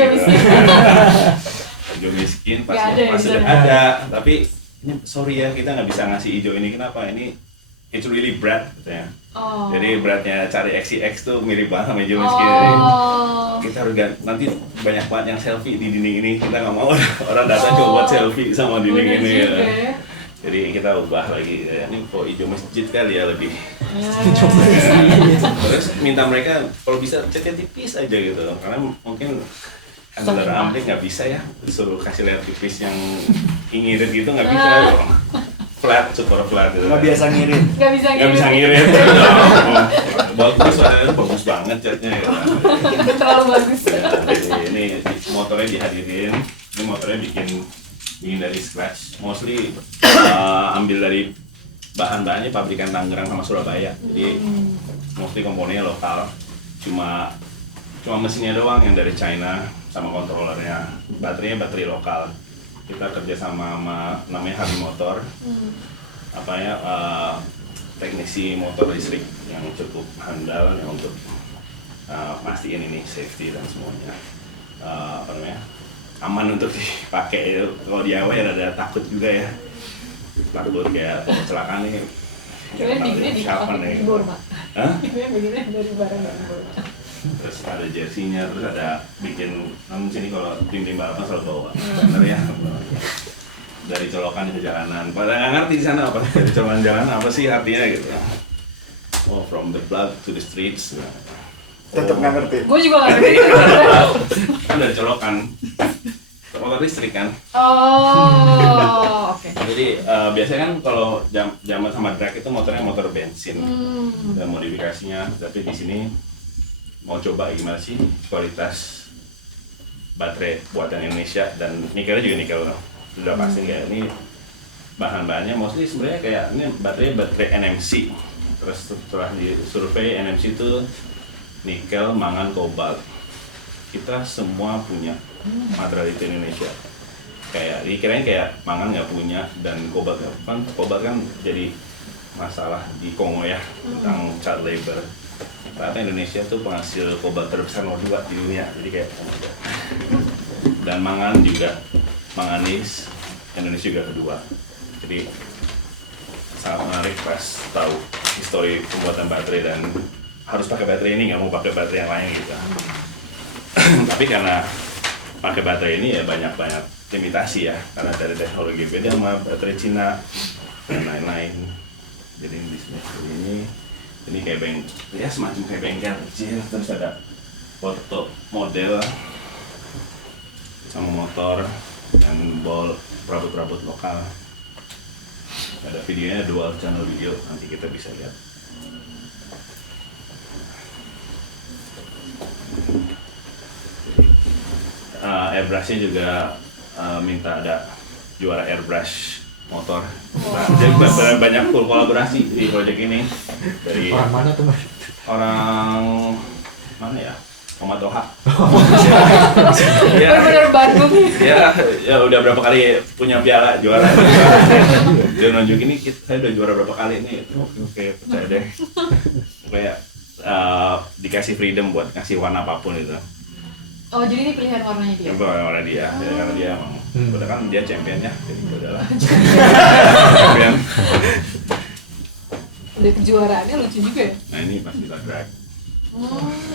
Hijau miskin pas sudah ada, tapi ini sorry ya kita nggak bisa ngasih hijau ini. Kenapa? Ini it's really bright katanya. Jadi beratnya cari XCX tuh mirip banget sama hijau miskin. Kita harus nanti banyak banget yang selfie di dinding ini. Kita nggak mau orang datang coba buat selfie sama dinding ini. Ya. Jadi kita ubah lagi. Ini kok hijau masjid kali ya lebih. Terus minta mereka kalau bisa catnya tipis aja gitu. Karena mungkin handler amplik nggak bisa ya. Suruh kasih lihat tipis yang ngirit gitu nggak bisa. Flat, super flat gitu. Nggak biasa ngirit. Nggak bisa ngirit. Bagus, bagus banget catnya. Ya. Terlalu bagus. Ya, ini motornya dihadirin. Ini motornya bikin dari scratch. Mostly ambil dari bahan-bahannya pabrikan Tangerang sama Surabaya. Jadi mostly komponennya lokal. Cuma mesinnya doang yang dari China sama kontrolernya. Baterainya baterai lokal. Kita kerja sama namanya Hari Motor, teknisi motor listrik yang cukup handal ya, untuk pastiin ini safety dan semuanya aman untuk dipakai. Kalau di awal ya ada takut juga ya, takut kayak kecelakaan nih. Siapa nih? Begini dari barang Terus ada jersinya, terus ada bikin sini kalau tim balapan selalu bawa, benar ya? Dari colokan ke jalanan. Pada nggak ngerti di sana apa dari colokan jalanan apa sih artinya gitu. Oh, from the blood to the streets. Tetap nggak ngerti. Gue juga nggak ngerti. Kan dari colokan. Motor listrik kan. Oke. Jadi biasanya kan kalau zaman sama drag itu motornya motor bensin dan modifikasinya, tapi di sini mau coba gimana sih kualitas baterai buatan Indonesia, dan nikelnya juga nikel sudah pasti kayak ini bahan-bahannya mostly sebenarnya kayak ini baterai NMC. Terus setelah disurvei NMC itu nikel, mangan, kobalt. Kita semua punya material itu Indonesia. Kayak dikirain kayak mangan nggak punya dan kobalt kan jadi masalah di Kongo ya tentang child labor. Ternyata Indonesia tuh penghasil kobalt terbesar nomor 2 di dunia, jadi kayak dan manganis Indonesia juga kedua. Jadi sangat menarik pas tahu histori pembuatan baterai dan harus pakai baterai ini, nggak mau pakai baterai yang lain gitu. Tapi karena pakai baterai ini ya banyak limitasi ya, karena dari teknologi beda sama baterai Cina dan lain-lain. Jadi ini display seperti ini kayak semacam kayak bengkel kecil, terus ada foto model sama motor dan perabot-perabot lokal. Ada videonya, dual channel video, nanti kita bisa lihat. Airbrushnya juga minta ada juara airbrush motor. Jadi banyak kolaborasi di project ini dari Orang mana tuh Mas? orang mana ya? Oma Toha. Bener-bener Bandung. Ya udah berapa kali punya piala juara. Dia nunjuk ini saya udah juara berapa kali nih. Oke, percaya deh. Kayak dikasih freedom buat ngasih warna apapun itu. Oh, jadi ini pilihan warnanya dia? Warna dia, karena dia emang udah kan dia championnya, jadi udahlah. Champion. Udah kejuaraannya lucu juga ya? Nah ini pas kita drag.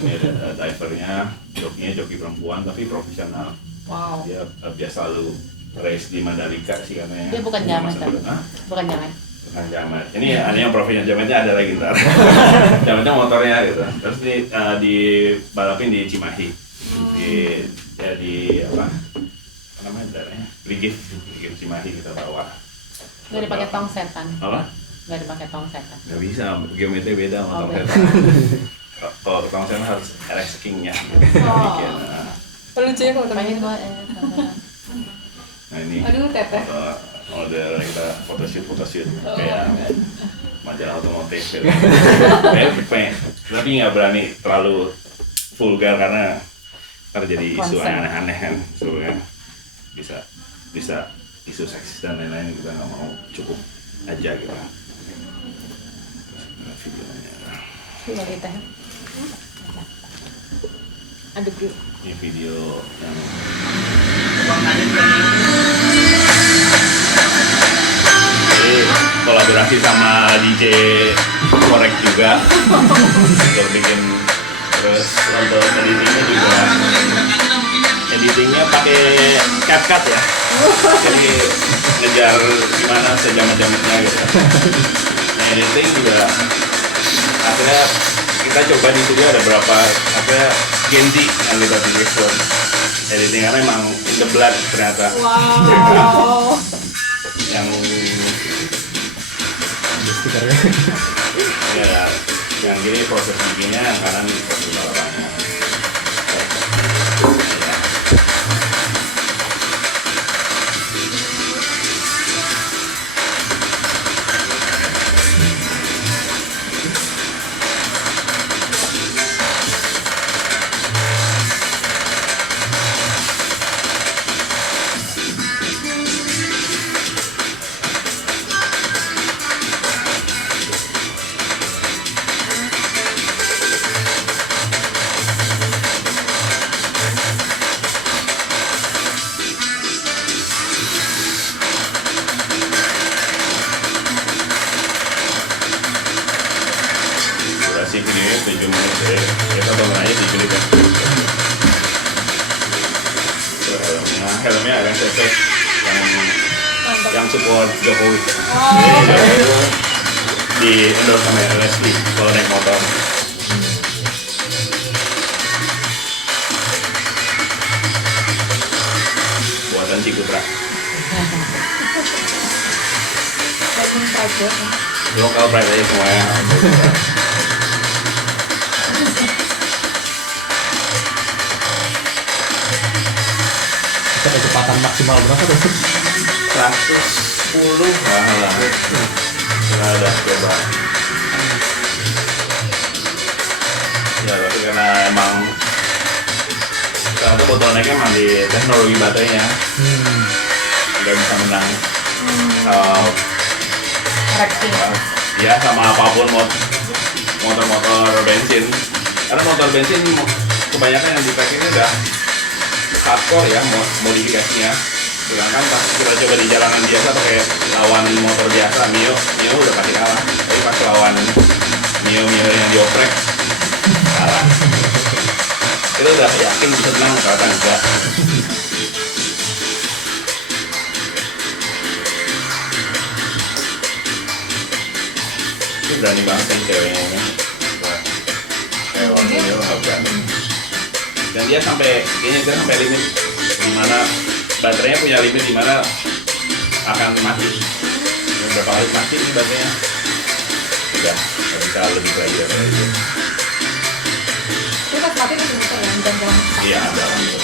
Ini ada divernya, joki perempuan tapi profesional. Wow. Dia biasa selalu race di Mandalika sih katanya. Dia bukan jamet kan? Bukan jamet. Bukan jamet. Ini ada yang profesional, jametnya ada lagi ntar. Jametnya motornya gitu. Terus di balapin di Cimahi. Di apa namanya daerahnya? Brigif Cimahi kita bawa. Nggak dipakai tong setan. Apa? Nggak dipakai tong setan. Nggak bisa, geometri beda sama tong beda. setan. Kalau tong setan harus RX King-nya. Lucu ya kalau Pengen temennya. gua Nah ini Aduh, teteh. model kita photoshoot kayak majalah otomotif gitu. Tapi nggak berani terlalu vulgar karena jadi isu Konsen. aneh-aneh kan, sebenarnya bisa isu seksis dan lain-lain, kita nggak mau, cukup aja gitu. Videonya. Coba kita. Aduk dulu. Ini video yang ini kolaborasi sama DJ Korek juga untuk bikin, terus untuk editingnya pakai CapCut ya, jadi ngejar gimana sejamet-jametnya gitu. Nah, editing juga akhirnya kita coba di studio ada berapa, akhirnya Genji yang kita pilih buat editing karena emang in the blood ternyata. Wow. Yang Stikernya. ya yang gini proses bikinnya, yang kanan proses balapannya. Durasi videonya 7 menit, jadi kita bangun aja 7 menit ya. Helmnya RSCC yang support Jokowi. Jadi itu di endorse sama LSD kalau naik motor. Buatan Cikutra. Bandung Pride. Lokal pride aja semuanya. Kita ada kecepatan maksimal berapa tuh? 110 lah. Kita ada coba. Ya tapi karena emang sekarang tuh bottlenecknya emang di teknologi baterainya, nggak bisa menang. Correcting. ya sama apapun motor-motor bensin, karena motor bensin kebanyakan yang dipakai ini udah hardcore ya modifikasinya. Sedangkan pas kita coba di jalanan biasa pakai lawan motor biasa Mio udah pasti kalah. Tapi pas lawan Mio yang dioprek kalah. Itu udah yakin bisa menang, ternyata enggak. Itu berani banget kan ceweknya ini. Kayak Mio nggak berani. Dan dia kayaknya dia sampai limit dimana baterainya punya limit dimana akan mati. Berapa kali mati ini baterainya? Udah, nggak bisa lebih lagi dari itu. Itu pas mati masih muter ya, dan jalan. Iya, ada lampu.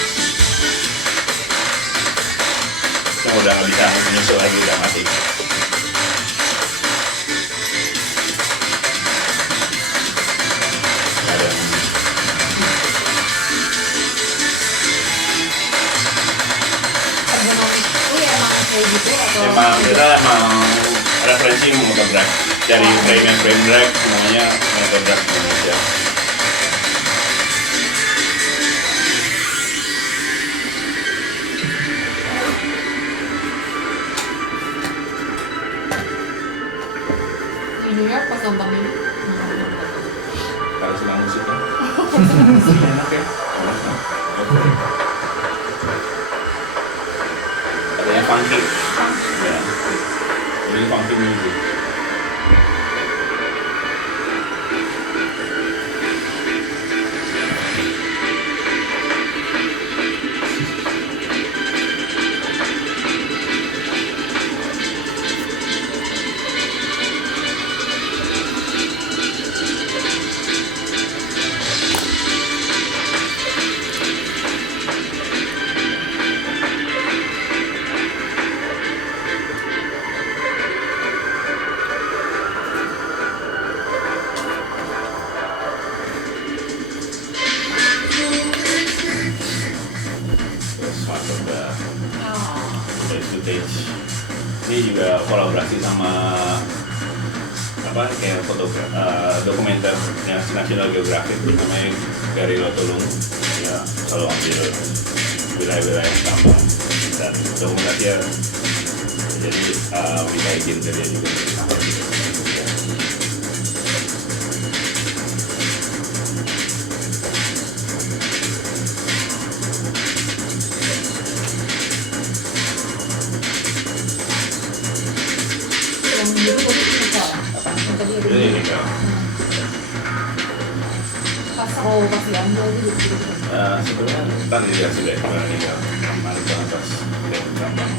Yang udah nggak bisa menyusul lagi, udah mati. Ada. Ergonomik itu ya emang kayak gitu atau? Kita emang referensi motor drag dari frame drag semuanya motor drag Indonesia. Di New York pas nonton ini. Kalau senang musik kan enak ya. Katanya funky ya, jadi funky music. Terus masuk ke footage. Ini juga kolaborasi sama apa kayak dokumenternya National Geographic namanya Gary Lotulung, ya selalu ambil wilayah-wilayah tambang dan dokumentasinya jadi bisa izin ke dia juga. Yang dulu tadi kita apa? Yang tadi ada Jadi ini kan pas diambil gitu. sebenarnya ntar dijelasin deh gimana nih kan kemarin ke atas dan gampang.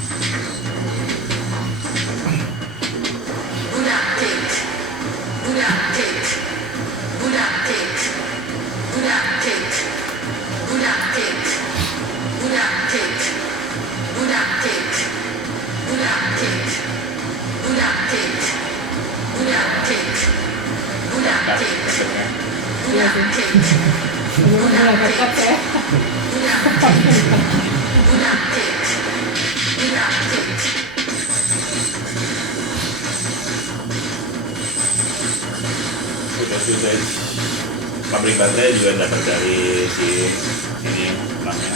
Iya sih. Belum mulai dekat ya. Sudah pabrik baterai juga dapat dari si ini namanya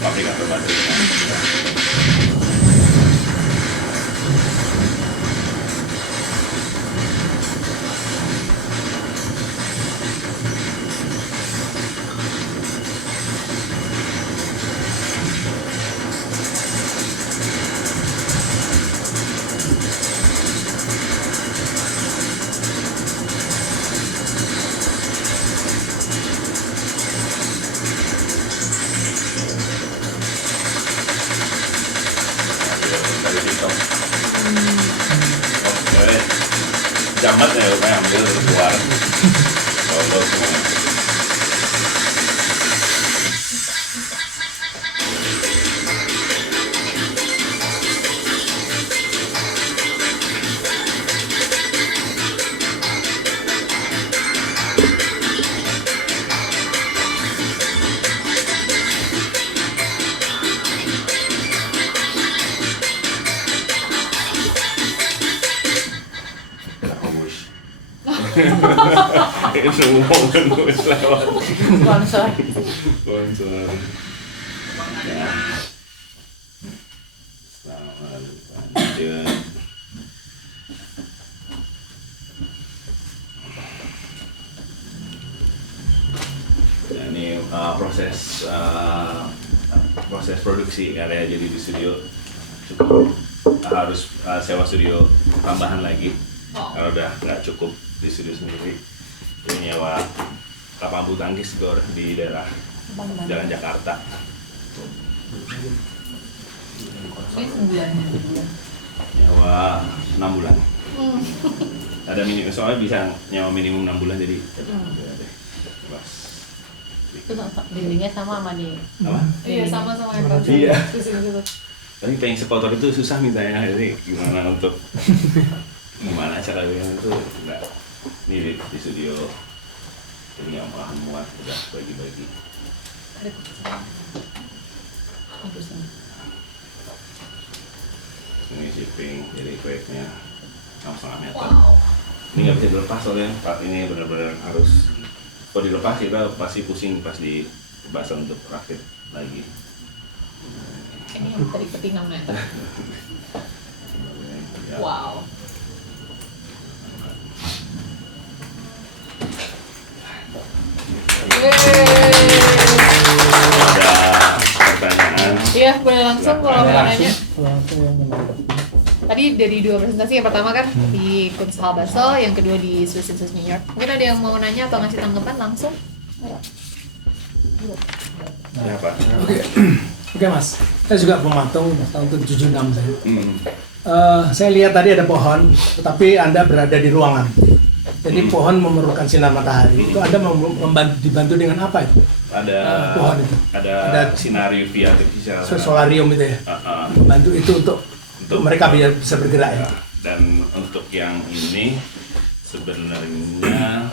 pabrikan baterai. Dari TikTok. Oh, boleh. Jamat ya lumayan ambil keluar. Download semua. Bagus. Itu ngomong lewat Sponsor. sponsor. Ya. Selamat lanjut. Nah, ini proses produksi area jadi di studio cukup harus sewa studio tambahan lagi karena udah nggak cukup di studio sendiri. Ini nyewa lapangan bulu tangkis gor di daerah Jalan Jakarta. Ini sebulannya. Nyewa 6 bulan. Ada minimum, soalnya bisa nyewa minimum 6 bulan jadi bebas. Itu dindingnya sama di Apa? Iya sama-sama yang bagus. Iya. Gitu. Tapi pengen sekotor itu susah mintanya, jadi gimana untuk gimana cara bikin itu enggak ini di studio ini yang bahan muat udah bagi-bagi. Ini shipping jadi proyeknya 6,5 meter. Ini nggak bisa dilepas soalnya part ini benar-benar harus kalau dilepas kita pasti pusing pas di basah untuk rakit lagi. Ini yang tadi peti 6 meter. Ya. Wow. Ada pertanyaan? Iya, boleh langsung kalau mau nanya. Langsung yang menarik. Tadi dari 2 presentasi, yang pertama kan di Kunsthal Basel, yang kedua di Swiss Institute New York. Mungkin ada yang mau nanya atau ngasih tanggapan langsung? Ya, Pak. Oke Mas, saya juga pematung tahun 76 saya. Hmm. Saya lihat tadi ada pohon, tetapi Anda berada di ruangan. Jadi pohon memerlukan sinar matahari. Itu Anda dibantu dengan apa itu? Ada Pohon itu. ada Ada- sinar UV artificial. Solarium itu ya. Membantu itu untuk mereka bisa bergerak ya. Dan untuk yang ini sebenarnya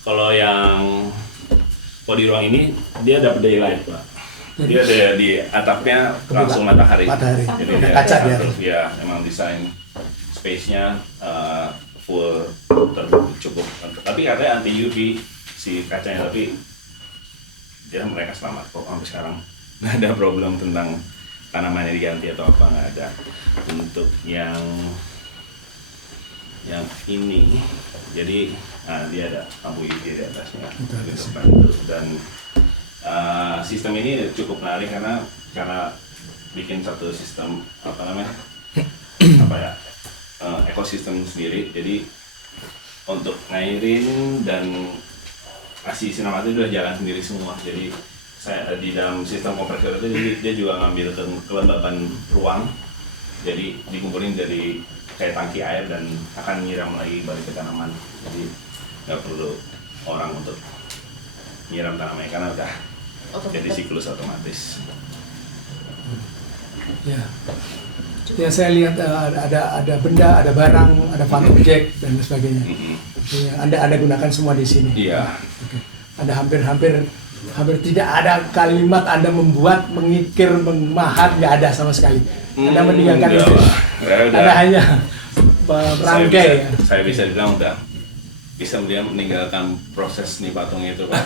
kalau di ruang ini dia dapat daylight, Pak. Dia ada di atapnya langsung matahari. Matahari. Jadi Ada dia kaca dia. Ya, emang desain space-nya full cukup. Tapi katanya anti UV si kacanya, tapi dia mereka selamat kok sampai sekarang. Nggak ada problem tentang tanamannya diganti atau apa, nggak ada. Untuk yang ini, jadi dia ada lampu UV di atasnya gitu kan. Dan sistem ini cukup menarik karena bikin satu sistem ekosistem sendiri. Jadi untuk ngairin dan kasih sinar matahari itu udah jalan sendiri semua. Jadi saya di dalam sistem kompresor itu jadi dia juga ngambil kelembaban ruang, jadi dikumpulin dari kayak tangki air dan akan nyiram lagi balik ke tanaman. Jadi nggak perlu orang untuk nyiram tanamannya karena udah jadi siklus otomatis. Ya. Ya saya lihat ada benda, ada barang, ada fun object dan sebagainya. Ya, Anda gunakan semua di sini. Iya. Oke. Ada hampir tidak ada kalimat Anda membuat, mengikir, memahat, nggak ada sama sekali. Anda meninggalkan itu. Ada hanya rangkai. Saya bisa bilang udah bisa dia meninggalkan proses nih patung itu, Pak.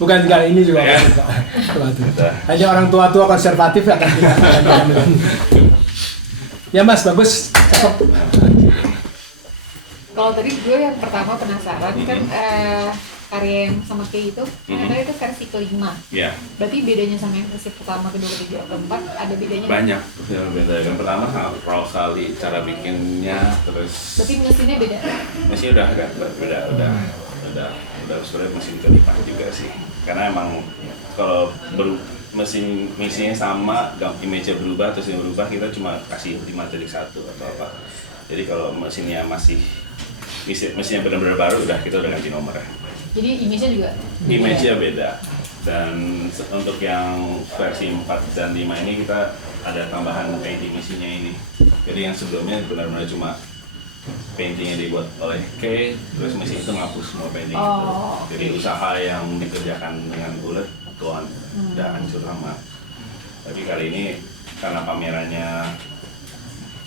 bukan kali ini juga. Ya. Pak. Hanya orang tua konservatif akan tinggalkan. Ya Mas, bagus, cakep. Kalau tadi gue yang pertama penasaran kan karya yang sama kayak itu, ternyata itu versi kelima. Iya. Berarti bedanya sama yang versi pertama, kedua, ketiga, keempat ada bedanya? Banyak yang beda. Yang pertama sangat pro sekali cara bikinnya, terus Berarti mesinnya beda? mesinnya udah sebenarnya mesin kelima juga sih. Karena emang kalau mesinnya sama, image-nya berubah, terus yang berubah kita cuma kasih 5.1 atau apa. Jadi kalau mesinnya benar-benar baru, kita udah ganti nomor ya. Jadi image-nya juga? Image-nya beda. Dan untuk yang versi 4 dan 5 ini kita ada tambahan painting mesinnya ini. Jadi yang sebelumnya benar-benar cuma paintingnya dibuat oleh K, terus mesin itu ngapus semua painting itu. Jadi usaha yang dikerjakan dengan bulat gone, udah hancur lama. Tapi kali ini karena pamerannya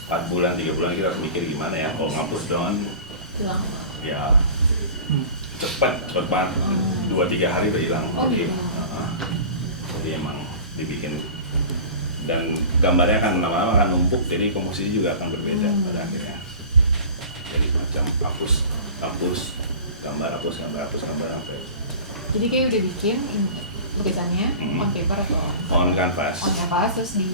4 bulan, 3 bulan, kita harus mikir gimana ya, kalau ngapus doang hilang. Ya cepat banget, 2-3 hari udah hilang. Oh, Jadi, gitu. jadi emang dibikin, dan gambarnya kan lama-lama akan numpuk, jadi komposisi juga akan berbeda pada akhirnya. Jadi macam hapus gambar sampai Jadi kayak udah bikin lukisannya on paper atau on canvas. on canvas terus di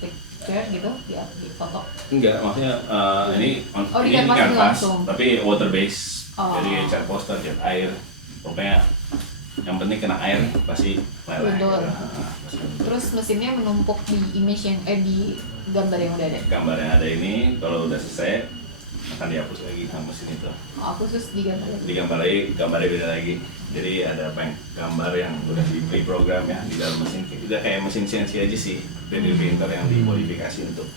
picture gitu, di foto. Enggak, maksudnya ini Oh, di ini canvas canvas, langsung. tapi water base. Oh. Jadi cat poster, cat air. Pokoknya yang penting kena air pasti meleleh. Luntur. Gitu. Pasti luntur. Terus mesinnya menumpuk di image yang di gambar yang udah ada. Gambar yang ada ini kalau udah selesai akan dihapus lagi sama mesin itu. Oh, khusus di gambar lagi. Digambar lagi, gambarnya beda lagi. Jadi ada gambar yang udah di pre-program ya di dalam mesin. Udah kayak mesin CNC aja sih, 3D printer yang dimodifikasi untuk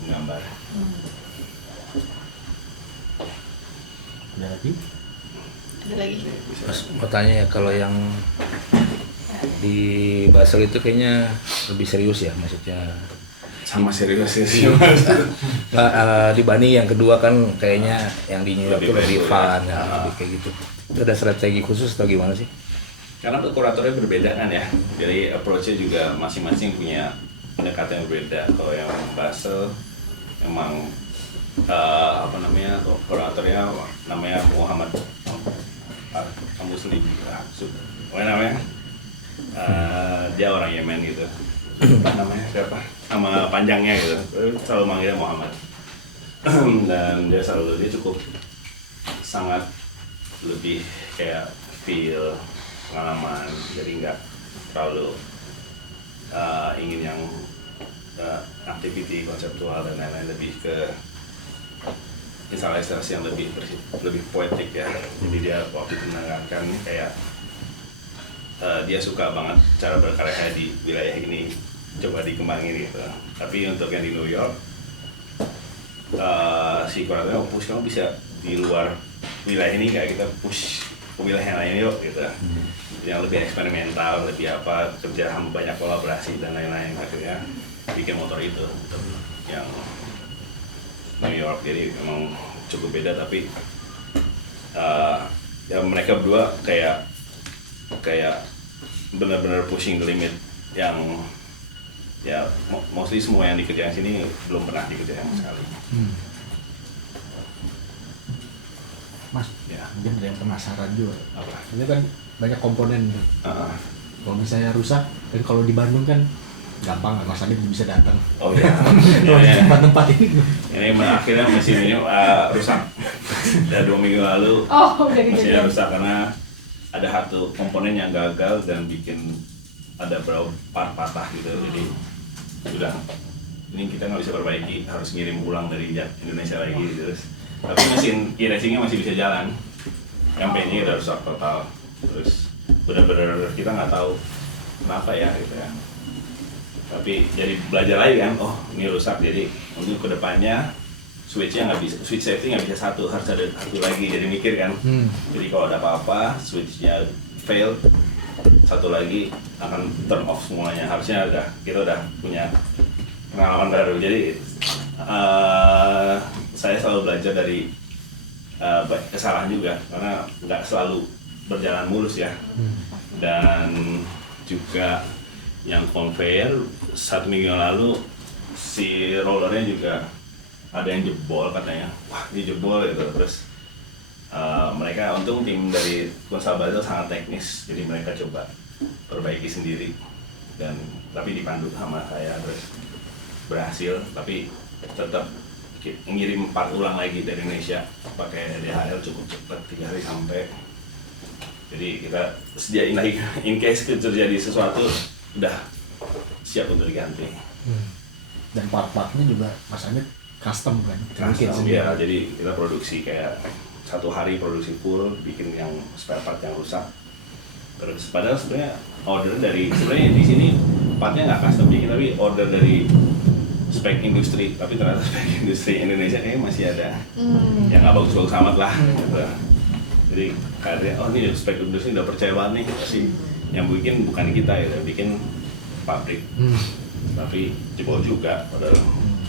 menggambar. Ada lagi? Ada lagi. Mas mau tanya ya, kalau yang di Basel itu kayaknya lebih serius ya, maksudnya Sama serius sih. nggak, dibanding yang kedua kan kayaknya yang di New York Lebih tuh lebih casual, fun ya. ya, lebih kayak gitu. Itu ada strategi khusus atau gimana sih? Karena kuratornya berbeda kan ya, jadi approach-nya juga masing-masing punya pendekatan yang berbeda. Kalau yang Basel emang kuratornya namanya Muhammad Muslim, apa namanya? Dia orang Yemen gitu. Apa namanya siapa? Nama panjangnya gitu, selalu manggilnya Muhammad. Dan dia cukup sangat lebih kayak feel pengalaman, jadi nggak terlalu ingin yang activity konseptual dan lain-lain, lebih ke instalasi yang lebih poetik ya. Jadi dia waktu itu mendengarkan kayak dia suka banget cara berkarya di wilayah ini, coba dikembangin gitu. Tapi untuk yang di New York si kuratornya push, kamu bisa di luar wilayah ini kayak kita push ke wilayah yang lain yuk gitu, yang lebih eksperimental, lebih apa, kerja sama banyak kolaborasi dan lain-lain. Akhirnya bikin motor itu yang New York. Jadi memang cukup beda, tapi ya mereka berdua kayak benar-benar pushing the limit yang ya mostly semua yang dikerjain sini belum pernah dikerjain sama sekali. Mas, Ya. mungkin ada yang penasaran juga. Apa? Ini kan banyak komponen tuh. Kalau misalnya rusak, dan kalau di Bandung kan gampang, Mas Adit bisa datang. Oh iya. Kalau di tempat-tempat ini, Ini akhirnya mesin ini rusak. Udah 2 minggu lalu Oh, udah mesinnya gitu. rusak karena ada satu komponen yang gagal dan bikin ada beberapa part patah gitu. Jadi udah, ini kita nggak bisa perbaiki, harus ngirim pulang dari Indonesia lagi terus. Tapi mesin e-racingnya masih bisa jalan. Yang PJ udah rusak total. Terus benar-benar kita nggak tahu kenapa ya gitu ya. Tapi jadi belajar lagi kan, oh ini rusak, jadi untuk kedepannya switchnya nggak bisa, switch safety nggak bisa satu, harus ada satu lagi. Jadi mikir kan, jadi kalau ada apa-apa switchnya fail, satu lagi akan turn off semuanya. Harusnya kita udah punya pengalaman baru. Jadi saya selalu belajar dari kesalahan juga, karena nggak selalu berjalan mulus ya. Dan juga yang conveyor 1 minggu yang lalu si rollernya juga ada yang jebol katanya, wah ini jebol gitu. Terus mereka, untung tim dari Konsal itu sangat teknis, jadi mereka coba perbaiki sendiri, dan tapi dipandu sama saya, terus berhasil. Tapi tetap ngirim part ulang lagi dari Indonesia pakai DHL cukup cepat, 3 hari sampai. Jadi kita sediain lagi in case terjadi sesuatu udah siap untuk diganti. dan part-partnya juga Mas Adit custom kan? Bikin Custom, sendiri. ya, jadi kita produksi kayak 1 hari produksi full, bikin yang spare part yang rusak. Terus padahal sebenarnya order dari, sebenarnya di sini partnya nggak custom bikin, tapi order dari spek industri. Tapi ternyata spek industri Indonesia kayaknya masih ada yang nggak bagus-bagus amat lah gitu. Jadi kayak, oh ini spek industri udah percaya banget nih, pasti yang bikin bukan kita ya, bikin pabrik. Tapi jebol juga, padahal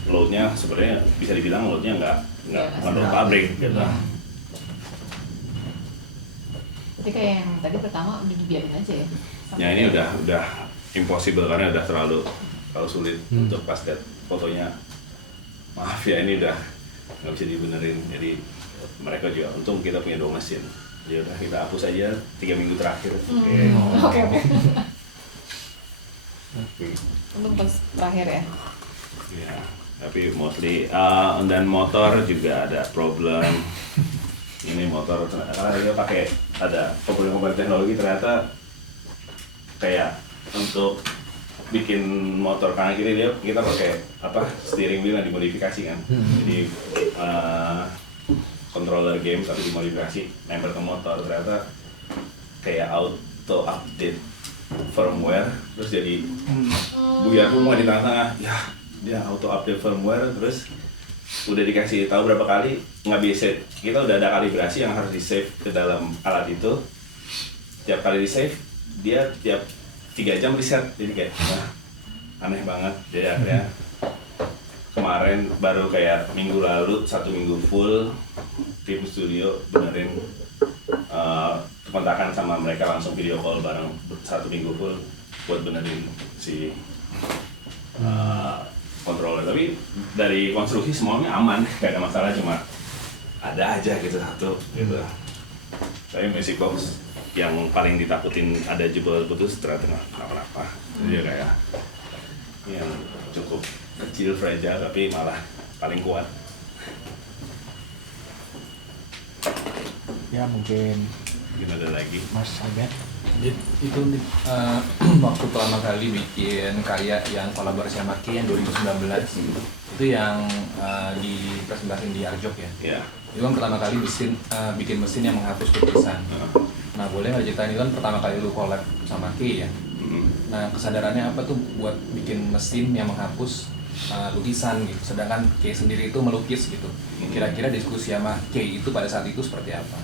loadnya sebenarnya bisa dibilang loadnya nggak load pabrik gitu. Berarti kayak yang tadi pertama udah dibiarin aja ya? Ya ini udah impossible karena udah terlalu sulit untuk pas lihat fotonya. Maaf ya, ini udah nggak bisa dibenerin. Jadi mereka juga untung kita punya 2 mesin. Ya udah kita hapus aja 3 minggu terakhir. Oke. Untung pas terakhir ya. Ya, tapi mostly dan motor juga ada problem. Ini motor karena dia pakai ada komponen teknologi, ternyata kayak untuk bikin motor kanan kiri kita pakai steering wheel yang dimodifikasi kan. Jadi controller game tapi dimodifikasi nempel ke motor, ternyata kayak auto update firmware terus jadi buyar semua di tengah-tengah. Ya dia auto update firmware terus udah dikasih tahu berapa kali nggak bisa, kita udah ada kalibrasi yang harus di save ke dalam alat itu. Tiap kali di save dia tiap 3 jam reset, jadi kayak aneh banget. Jadi akhirnya kemarin baru kayak minggu lalu 1 minggu full tim studio benerin, kontakan sama mereka langsung video call bareng 1 minggu full buat benerin si controller. Tapi dari konstruksi semuanya aman, gak ada masalah, cuma ada aja gitu satu gitu. Tapi music box yang paling ditakutin ada jebol putus ternyata nggak kenapa-napa. Jadi kayak yang cukup kecil fragile tapi malah paling kuat. Ya mungkin Gimana lagi? Mas Albert. Itu waktu pertama kali bikin karya yang kolaborasi sama Ki yang 2019 itu yang dipresentasiin di Arjok ya. Ya. Itu kan pertama kali bikin mesin yang menghapus lukisan. Nah boleh nggak ceritain, itu kan pertama kali lu collab sama Ki ya. Nah kesadarannya apa tuh buat bikin mesin yang menghapus lukisan gitu, sedangkan Ki sendiri itu melukis gitu. Kira-kira diskusi sama Ki itu pada saat itu seperti apa?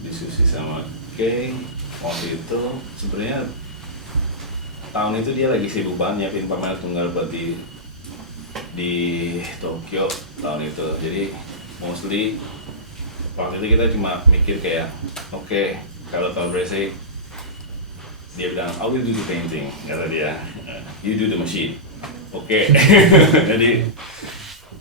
Diskusi sama Kay waktu itu sebenarnya tahun itu dia lagi sibuk banget nyiapin pameran tunggal buat di Tokyo tahun itu. Jadi mostly waktu itu kita cuma mikir kayak oke, kalau kolaborasi dia bilang I will do the painting, kata dia, you do the machine. Oke. Jadi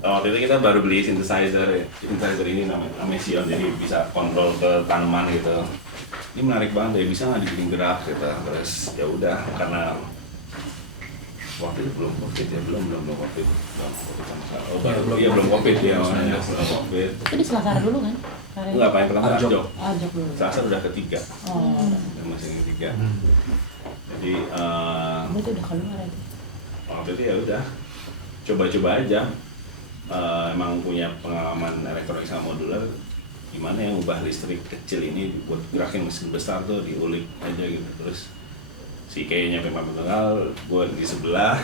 waktu itu kita baru beli synthesizer ini namanya Sion, jadi bisa kontrol ke tanaman gitu. Ini menarik banget ya, bisa nggak dibikin gerak gitu. Terus ya udah, karena waktu itu belum covid ya, belum covid. Oh baru belum covid ya, makanya belum covid. Itu di Selasar dulu kan? Enggak, paling pertama Arjok. Arjok dulu. Selasar udah ketiga. Oh. Masih yang ketiga. Jadi Itu udah keluar itu. waktu itu ya udah coba-coba aja. Emang punya pengalaman elektronik sama modular, gimana yang ubah listrik kecil ini buat gerakin mesin besar tuh, diulik aja gitu. Terus si kayaknya memang tunggal, gue di sebelah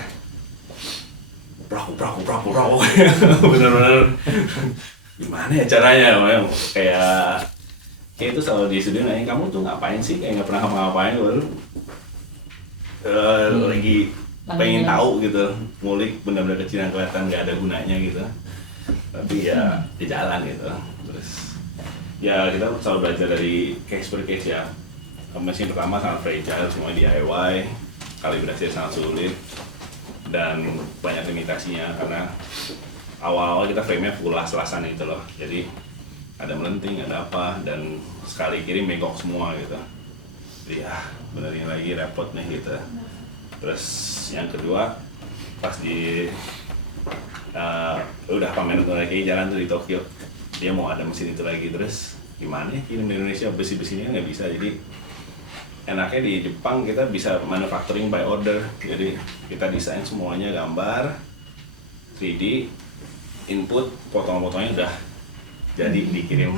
praku bener-bener gimana ya caranya, kayak itu selalu di studio nanya, kamu tuh ngapain sih, kayak nggak pernah ngapain baru lagi pengen tahu gitu, ngulik benar-benar kecil yang kelihatan nggak ada gunanya gitu, tapi ya di jalan gitu. Terus ya kita selalu belajar dari case per case ya. Mesin pertama sangat fragile, semua DIY, kalibrasinya sangat sulit dan banyak limitasinya karena awal-awal kita frame-nya full las-lasan gitu loh, jadi ada melenting, ada apa, dan sekali kirim bengkok semua gitu. Jadi ya benerin lagi repot nih gitu. Terus yang kedua pas udah pameran tuh lagi jalan tuh di Tokyo, dia mau ada mesin itu lagi, terus gimana ya kirim di Indonesia besi-besinya nggak bisa. Jadi enaknya di Jepang kita bisa manufacturing by order, jadi kita desain semuanya gambar 3D, input potong-potongnya udah jadi dikirim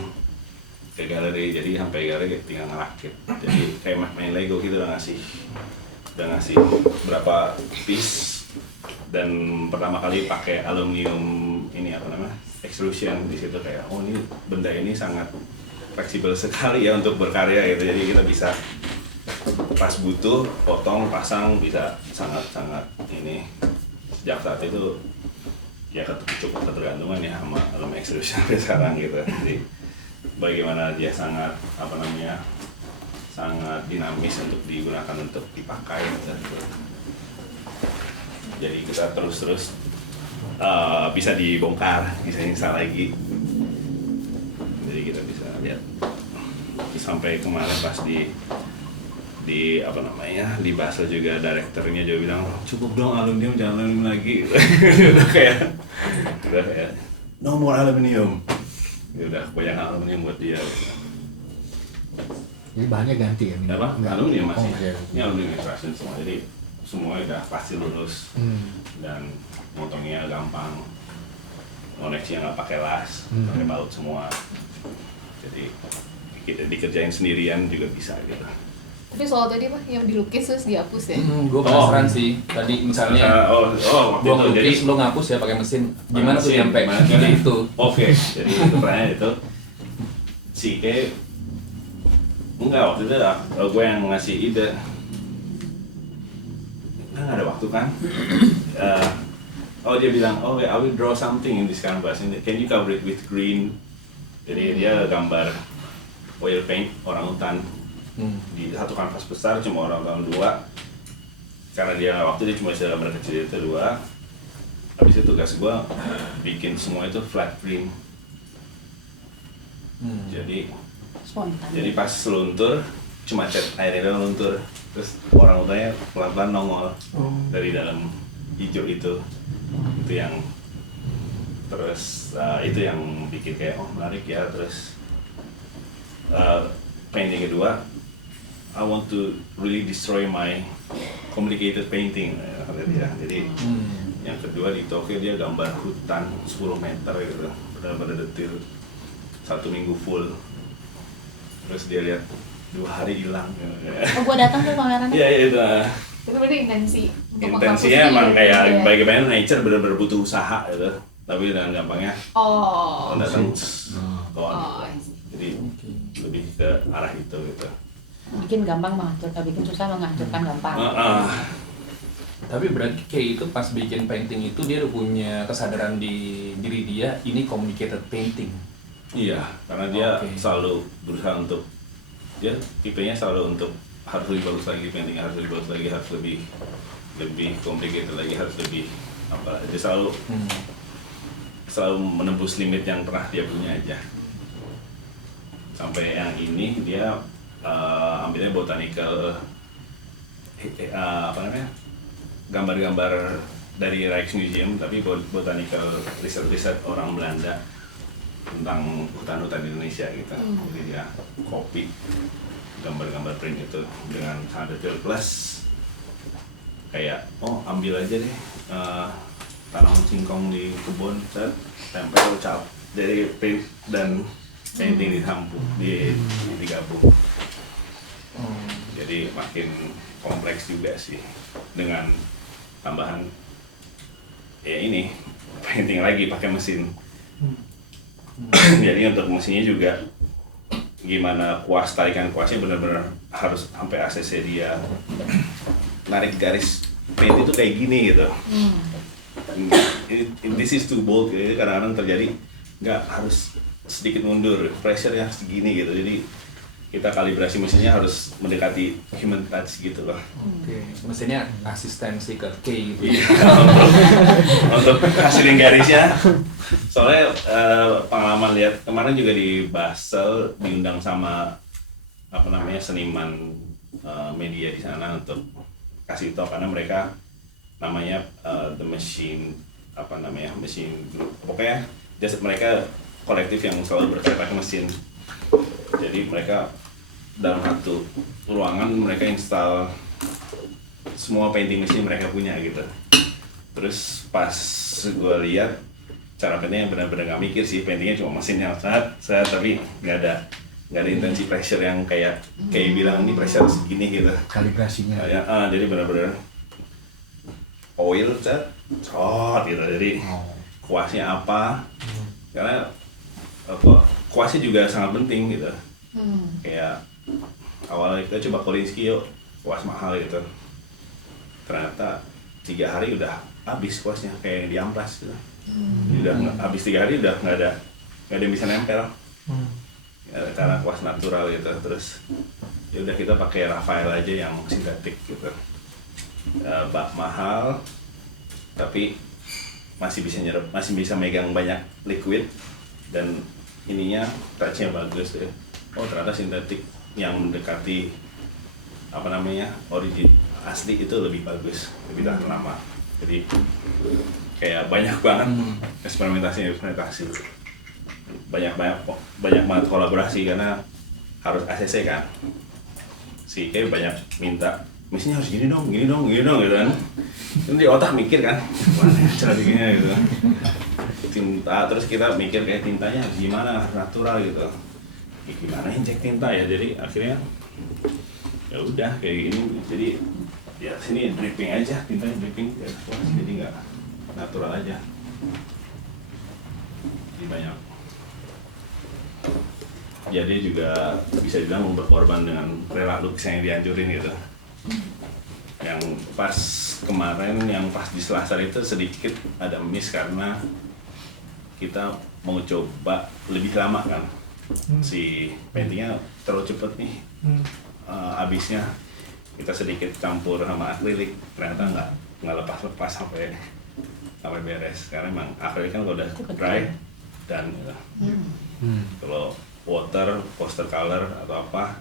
ke galeri, jadi sampai galeri tinggal ngerakit. Jadi kayak main Lego gitu, udah ngasih berapa piece, dan pertama kali pakai aluminium ini apa namanya extrusion di situ, kayak oh ini benda ini sangat fleksibel sekali ya untuk berkarya gitu. Jadi kita bisa pas butuh potong pasang bisa sangat ini. Sejak saat itu ya cukup ketergantungan ya sama aluminium extrusion sampai sekarang gitu. Jadi bagaimana dia sangat sangat dinamis untuk digunakan untuk dipakai gitu. Jadi kita terus bisa dibongkar, bisa install lagi. Jadi kita bisa lihat sampai kemarin pas di apa namanya di Basel juga direkturnya juga bilang cukup dong aluminium, jangan aluminium lagi. udah kayak no more aluminium. Udah banyak aluminium buat dia. Jadi bahannya ganti ya? Apa? Enggak. Aluminium masih. Iya. Ini aluminium extraction semua. Jadi semua udah pasti lulus dan motongnya gampang. Koneksinya nggak pakai las, pakai baut semua. Jadi kita dikerjain sendirian juga bisa gitu. Tapi soal tadi Pak yang dilukis terus dihapus ya? Gue penasaran sih. Tadi misalnya waktu gue itu jadi ngelukis, lo ngapus ya pakai mesin. Gimana tuh mesin, nyampe gimana ide caranya? itu? Oke, jadi itu pertanyaan itu si Ke enggak waktu itu gue yang ngasih ide. Kan ada waktu kan? Dia bilang, I will draw something in this canvas. Can you cover it with green? Jadi dia gambar oil paint orangutan di satu kanvas besar, cuma orangutan 2. Karena dia waktu itu cuma bisa gambar kecil itu 2. Habis itu tugas gue bikin semua itu flat print. Spontan. Jadi pas luntur cuma cat airnya doang luntur, terus orangutannya pelan-pelan nongol dari dalam hijau itu yang terus itu yang bikin kayak menarik ya. Terus painting kedua, I want to really destroy my complicated painting kata dia. Jadi yang kedua di Tokyo dia gambar hutan 10 meter gitu, benar-benar detail, 1 minggu full. Terus dia lihat 2 hari hilang. Oh, gua datang tuh pamerannya. Iya itu. Itu berarti Intensinya emang kayak bagaimana nature benar-benar butuh usaha gitu. Tapi dengan gampangnya datang gone. Jadi lebih ke arah itu gitu. Bikin gampang menghancurkan, bikin susah menghancurkan gampang. Tapi berarti kayak itu pas bikin painting itu dia udah punya kesadaran di diri dia, ini complicated painting. Iya, karena dia selalu berusaha untuk, dia tipenya selalu untuk harus lebih bagus lagi, painting harus lebih bagus lagi, harus lebih complicated lagi, harus lebih apa, dia selalu menembus limit yang pernah dia punya aja. Sampai yang ini dia ambilnya botanical gambar-gambar dari Rijksmuseum, tapi botanical riset orang Belanda tentang hutan-hutan Indonesia gitu. Jadi dia copy gambar-gambar print itu dengan sangat detail, plus kayak ambil aja deh tanaman singkong di kebun, tempel cap, jadi print dan painting digabung. Jadi makin kompleks juga sih, dengan tambahan ya ini painting lagi pakai mesin. Jadi untuk mesinnya juga gimana tarikan kuasnya benar-benar harus sampai ACC dia narik garis paint itu kayak gini gitu. This is too bold gitu. Kadang-kadang terjadi nggak, harus sedikit mundur, pressure yang segini gitu. Jadi kita kalibrasi mesinnya harus mendekati human touch gitu loh. Mesinnya asistensi ke K gitu. Untuk hasilin garisnya. Soalnya pengalaman lihat kemarin juga di Basel diundang sama seniman media di sana untuk kasih tau, karena mereka namanya The Machine Machine Group. Pokoknya mereka kolektif yang selalu berkarya pakai mesin. Jadi mereka dalam satu ruangan mereka install semua painting mesin mereka punya gitu. Terus pas gue lihat cara paintingnya benar-benar nggak mikir sih, paintingnya cuma mesinnya saat tapi nggak ada intensi pressure yang kayak bilang ini pressure segini gitu. Kalibrasinya. Jadi benar-benar oil gitu. Jadi kuasnya apa? Karena kuasnya juga sangat penting gitu. Kayak awalnya kita coba Kolinsky, yuk kuas mahal gitu. Ternyata 3 hari udah habis kuasnya, kayak di amplas gitu. Udah habis 3 hari udah nggak ada yang bisa nempel. Karena kuas natural gitu. Terus ya udah kita pakai Rafael aja yang sintetik gitu. Mahal tapi masih bisa nyerap, masih bisa megang banyak liquid, dan ininya touch-nya bagus ya. Oh ternyata sintetik yang mendekati apa namanya origin asli itu lebih bagus, lebih tahan lama. Jadi kayak banyak banget eksperimentasi, banyak banget kolaborasi karena harus ACC kan. Si kayak banyak minta mesinnya harus gini dong gitu kan. Kan di otak mikir kan, mana cara bikinnya gitu. Tinta, terus kita mikir kayak tintanya harus gimana, harus natural gitu. Ya, gimana injek tinta ya, jadi akhirnya ya udah kayak gini. Jadi ya sini dripping aja, tintanya dripping ya, jadi nggak natural aja. Jadi banyak. Jadi juga bisa dibilang berkorban dengan rela lukis yang dihancurin gitu. Yang pas kemarin, yang pas di Selasar itu sedikit ada miss karena kita mau coba lebih lama kan. Si paintingnya terlalu cepet nih habisnya. Kita sedikit campur sama akrilik, ternyata nggak lepas sampai beres. Karena emang akrilik kan udah dry dan kalau water, poster color atau apa,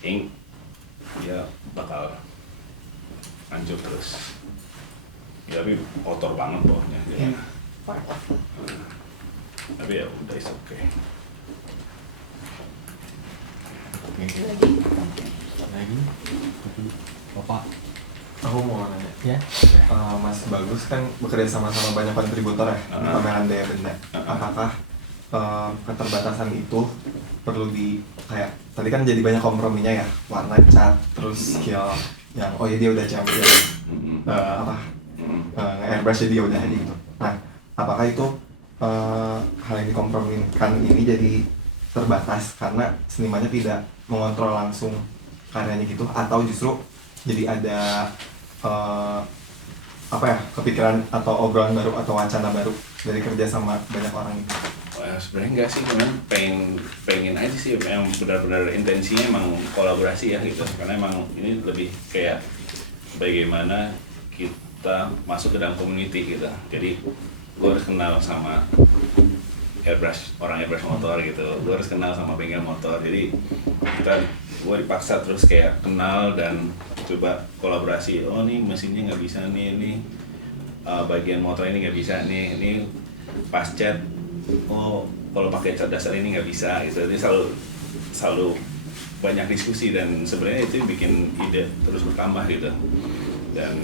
ink, dia bakal hancur terus. Ya, tapi kotor banget bawahnya. Tapi ya udah, is okay. Lagi, Bapak. Aku mau nanya. Ya. Mas Bagus kan bekerja sama banyak kontributor ya di pameran Daya Benda. Apakah keterbatasan itu perlu kayak tadi kan jadi banyak komprominya ya, warna, cat, terus skill yang dia udah champion airbrush dia udah gitu. Nah, apakah itu hal yang dikompromikan ini jadi terbatas karena senimannya tidak mengontrol langsung karyanya gitu, atau justru jadi ada kepikiran atau obrolan baru atau wacana baru dari kerja sama banyak orang itu? Sebenarnya enggak sih, cuman pengen aja sih, yang benar-benar intensinya emang kolaborasi ya gitu, karena emang ini lebih kayak bagaimana kita masuk ke dalam community gitu. Jadi gue harus kenal sama orang airbrush motor gitu, gue harus kenal sama bengkel motor, jadi gue dipaksa terus kayak kenal dan coba kolaborasi. Oh nih mesinnya nggak bisa nih, ini bagian motor ini nggak bisa nih, ini pas cat, oh kalau pakai cat dasar ini nggak bisa gitu. Jadi selalu banyak diskusi, dan sebenarnya itu bikin ide terus bertambah gitu, dan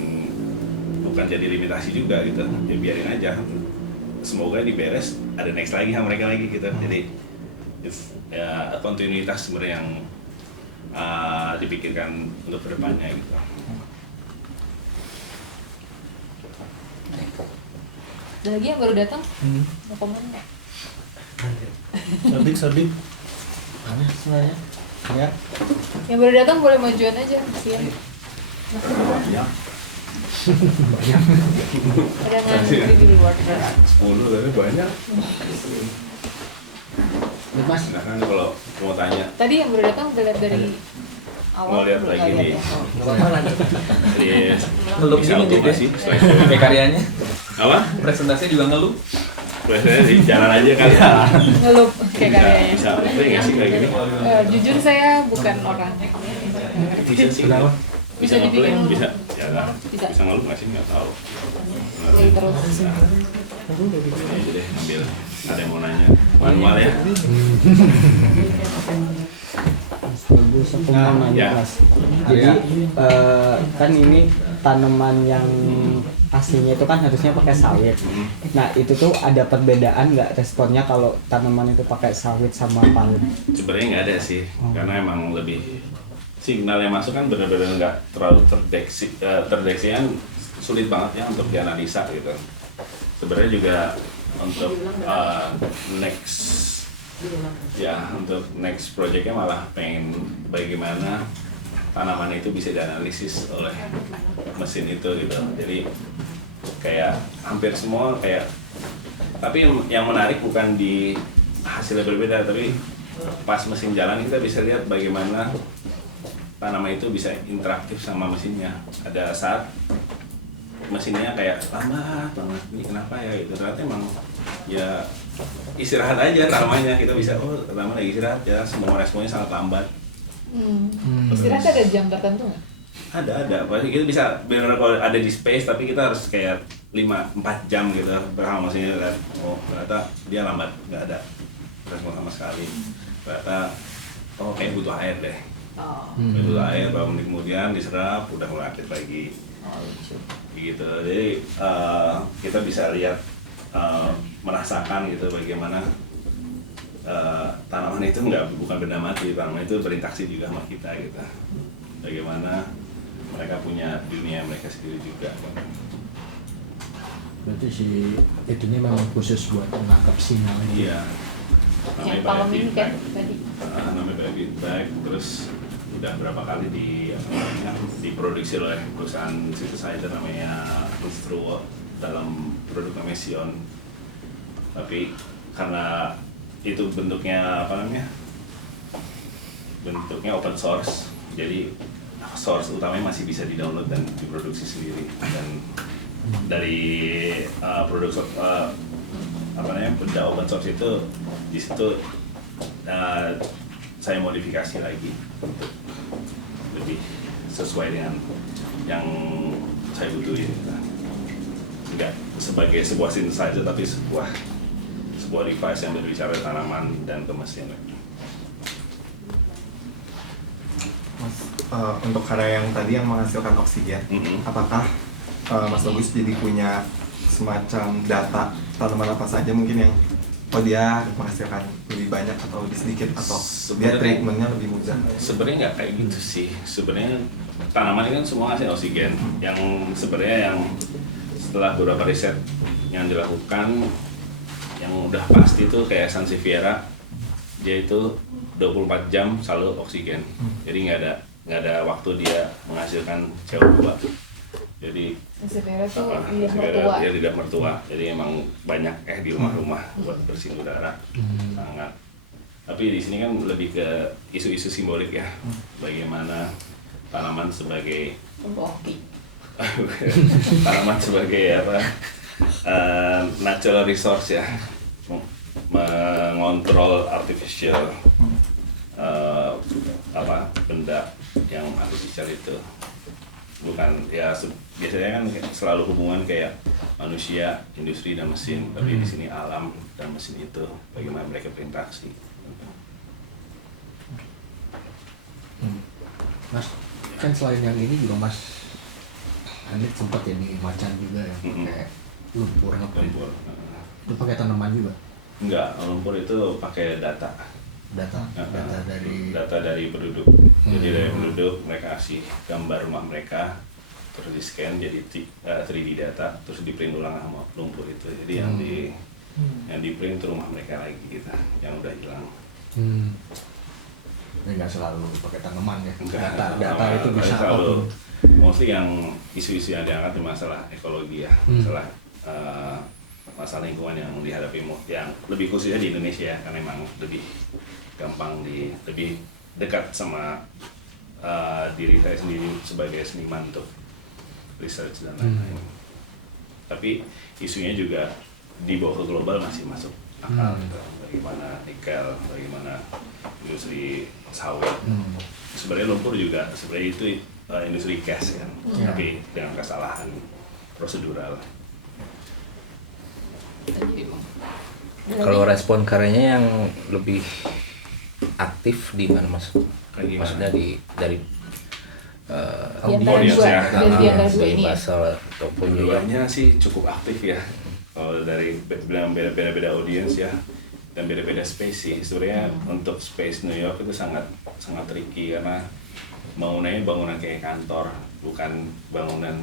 bukan jadi limitasi juga gitu. Ya biarin aja, semoga diberes ada next lagi sama mereka lagi gitu. Jadi ya kontinuitas sebenarnya yang dipikirkan untuk kedepannya gitu. Ada lagi yang baru datang? Mau komen nggak? Sabik. Mana sebenarnya? Ya. Yang baru datang boleh majuan aja, kasihan. Ada ngantri di luar. 10 tapi banyak. Mas. Nah kan kalau mau tanya. Tadi yang baru datang udah lihat dari awal. Mau lihat lagi nih. Ngeluh Bisa gini auto gitu sih. kayak karyanya. Apa? Presentasinya juga ngeluh. Biasanya di jalan aja kali. Ngelup kayak karyanya. Bisa nggak sih kayak gini? Jujur saya bukan orang. Bisa sih. Bisa dibikin bisa. Ya lah. Bisa. Bisa ngelup nggak sih, nggak tahu. Play terus. Ini aja deh, ambil. Ada yang mau nanya. Manual ya. Bagus, aku mau nanya Ya. Mas. Jadi kan ini tanaman yang aslinya itu kan harusnya pakai sawit. Nah itu tuh ada perbedaan nggak responnya kalau tanaman itu pakai sawit sama palu? Sebenarnya nggak ada sih, karena emang lebih signal yang masuk kan benar-benar nggak terlalu terdeteksi kan sulit banget ya untuk dianalisa gitu. Sebenarnya juga untuk next projectnya malah pengen bagaimana tanaman itu bisa dianalisis oleh mesin itu gitu. Jadi kayak hampir semua kayak, tapi yang menarik bukan di hasilnya berbeda, tapi pas mesin jalan kita bisa lihat bagaimana tanaman itu bisa interaktif sama mesinnya. Ada saat mesinnya kayak lambat banget, ini kenapa ya gitu. Ternyata emang ya istirahat aja tanamannya, kita bisa tanaman lagi istirahat ya, semua responnya sangat lambat. Istirahat ada jam tertentu nggak? Ada. Pasti kita bisa benar kalau ada di space, tapi kita harus kayak 5-4 jam gitu bersama mesinnya kan. Oh ternyata dia lambat, nggak ada respon sama sekali. Ternyata kayak butuh air deh. Butuh air, beberapa menit kemudian diserap, udah mulai aktif lagi. Gitu. Jadi kita bisa lihat, merasakan gitu bagaimana tanaman itu bukan benda mati, tanaman itu berinteraksi juga sama kita gitu. Bagaimana mereka punya dunia mereka sendiri juga. Berarti si itunya memang khusus buat menangkap sinyal. Iya. Yang palem ini kan tadi. Namanya biofeedback, terus udah berapa kali diproduksi oleh perusahaan synthesizer namanya Instruo dalam produk namanya Sion. Tapi karena itu bentuknya bentuknya open source, jadi source utamanya masih bisa di-download dan diproduksi sendiri. Dan dari produk benda open source itu di situ saya modifikasi lagi untuk lebih sesuai dengan yang saya butuhin. Enggak sebagai sebuah synthesizer, tapi sebuah device yang berbicara tanaman dan ke mesin. Mas, untuk karya yang tadi yang menghasilkan oksigen, apakah Mas Bagus jadi punya semacam data tanaman apa saja mungkin yang dia menghasilkan lebih banyak atau lebih sedikit, atau dia treatmentnya lebih mudah? Sebenarnya nggak kayak gitu sih. Sebenarnya tanaman ini kan semua ngasih oksigen. Yang sebenarnya yang setelah beberapa riset yang dilakukan, yang udah pasti tuh kayak Sansevieria, dia itu 24 jam selalu oksigen. Jadi nggak ada waktu dia menghasilkan CO2. Jadi Sansevieria tuh lidah mertua. Dia lidah mertua. Jadi emang banyak di rumah-rumah buat bersihin udara. Sangat. Tapi di sini kan lebih ke isu-isu simbolik ya. Bagaimana tanaman sebagai tanaman sebagai natural resource ya, mengontrol artificial benda yang artificial itu. Bukan ya, biasanya kan selalu hubungan kayak manusia, industri dan mesin, tapi di sini alam dan mesin itu bagaimana mereka berinteraksi. Mas, kan selain yang ini juga Mas Andit sempat ini macan juga ya, kayak lumpur. Itu pakai tanaman juga? Enggak, lumpur itu pakai data dari penduduk. Jadi dari penduduk mereka kasih gambar rumah mereka, terus di scan jadi 3D data, terus di print ulang sama lumpur itu. Jadi yang di print itu rumah mereka lagi gitu, yang udah hilang. Ini nggak selalu pakai tanaman ya? Data itu bisa selalu. Mostly yang isu-isu yang diangkat itu masalah ekologi ya, masalah lingkungan yang dihadapi, yang lebih khususnya di Indonesia ya, karena memang lebih gampang lebih dekat sama diri saya sendiri sebagai seniman untuk research dan lain-lain. Tapi isunya juga dibawa ke global masih masuk akal gitu. Bagaimana nikel, bagaimana industri sawit. Sebenarnya lumpur juga sebenarnya itu industri gas kan, tapi dengan kesalahan prosedural. Kalau respon karyanya yang lebih aktif di mana Mas? Maksudnya dari Basel ataupun duanya sih cukup aktif ya. Kalau dari bilang beda-beda audiens ya dan beda-beda space sih. Sebenarnya untuk space New York itu sangat tricky karena bangunannya bangunan kayak kantor, bukan bangunan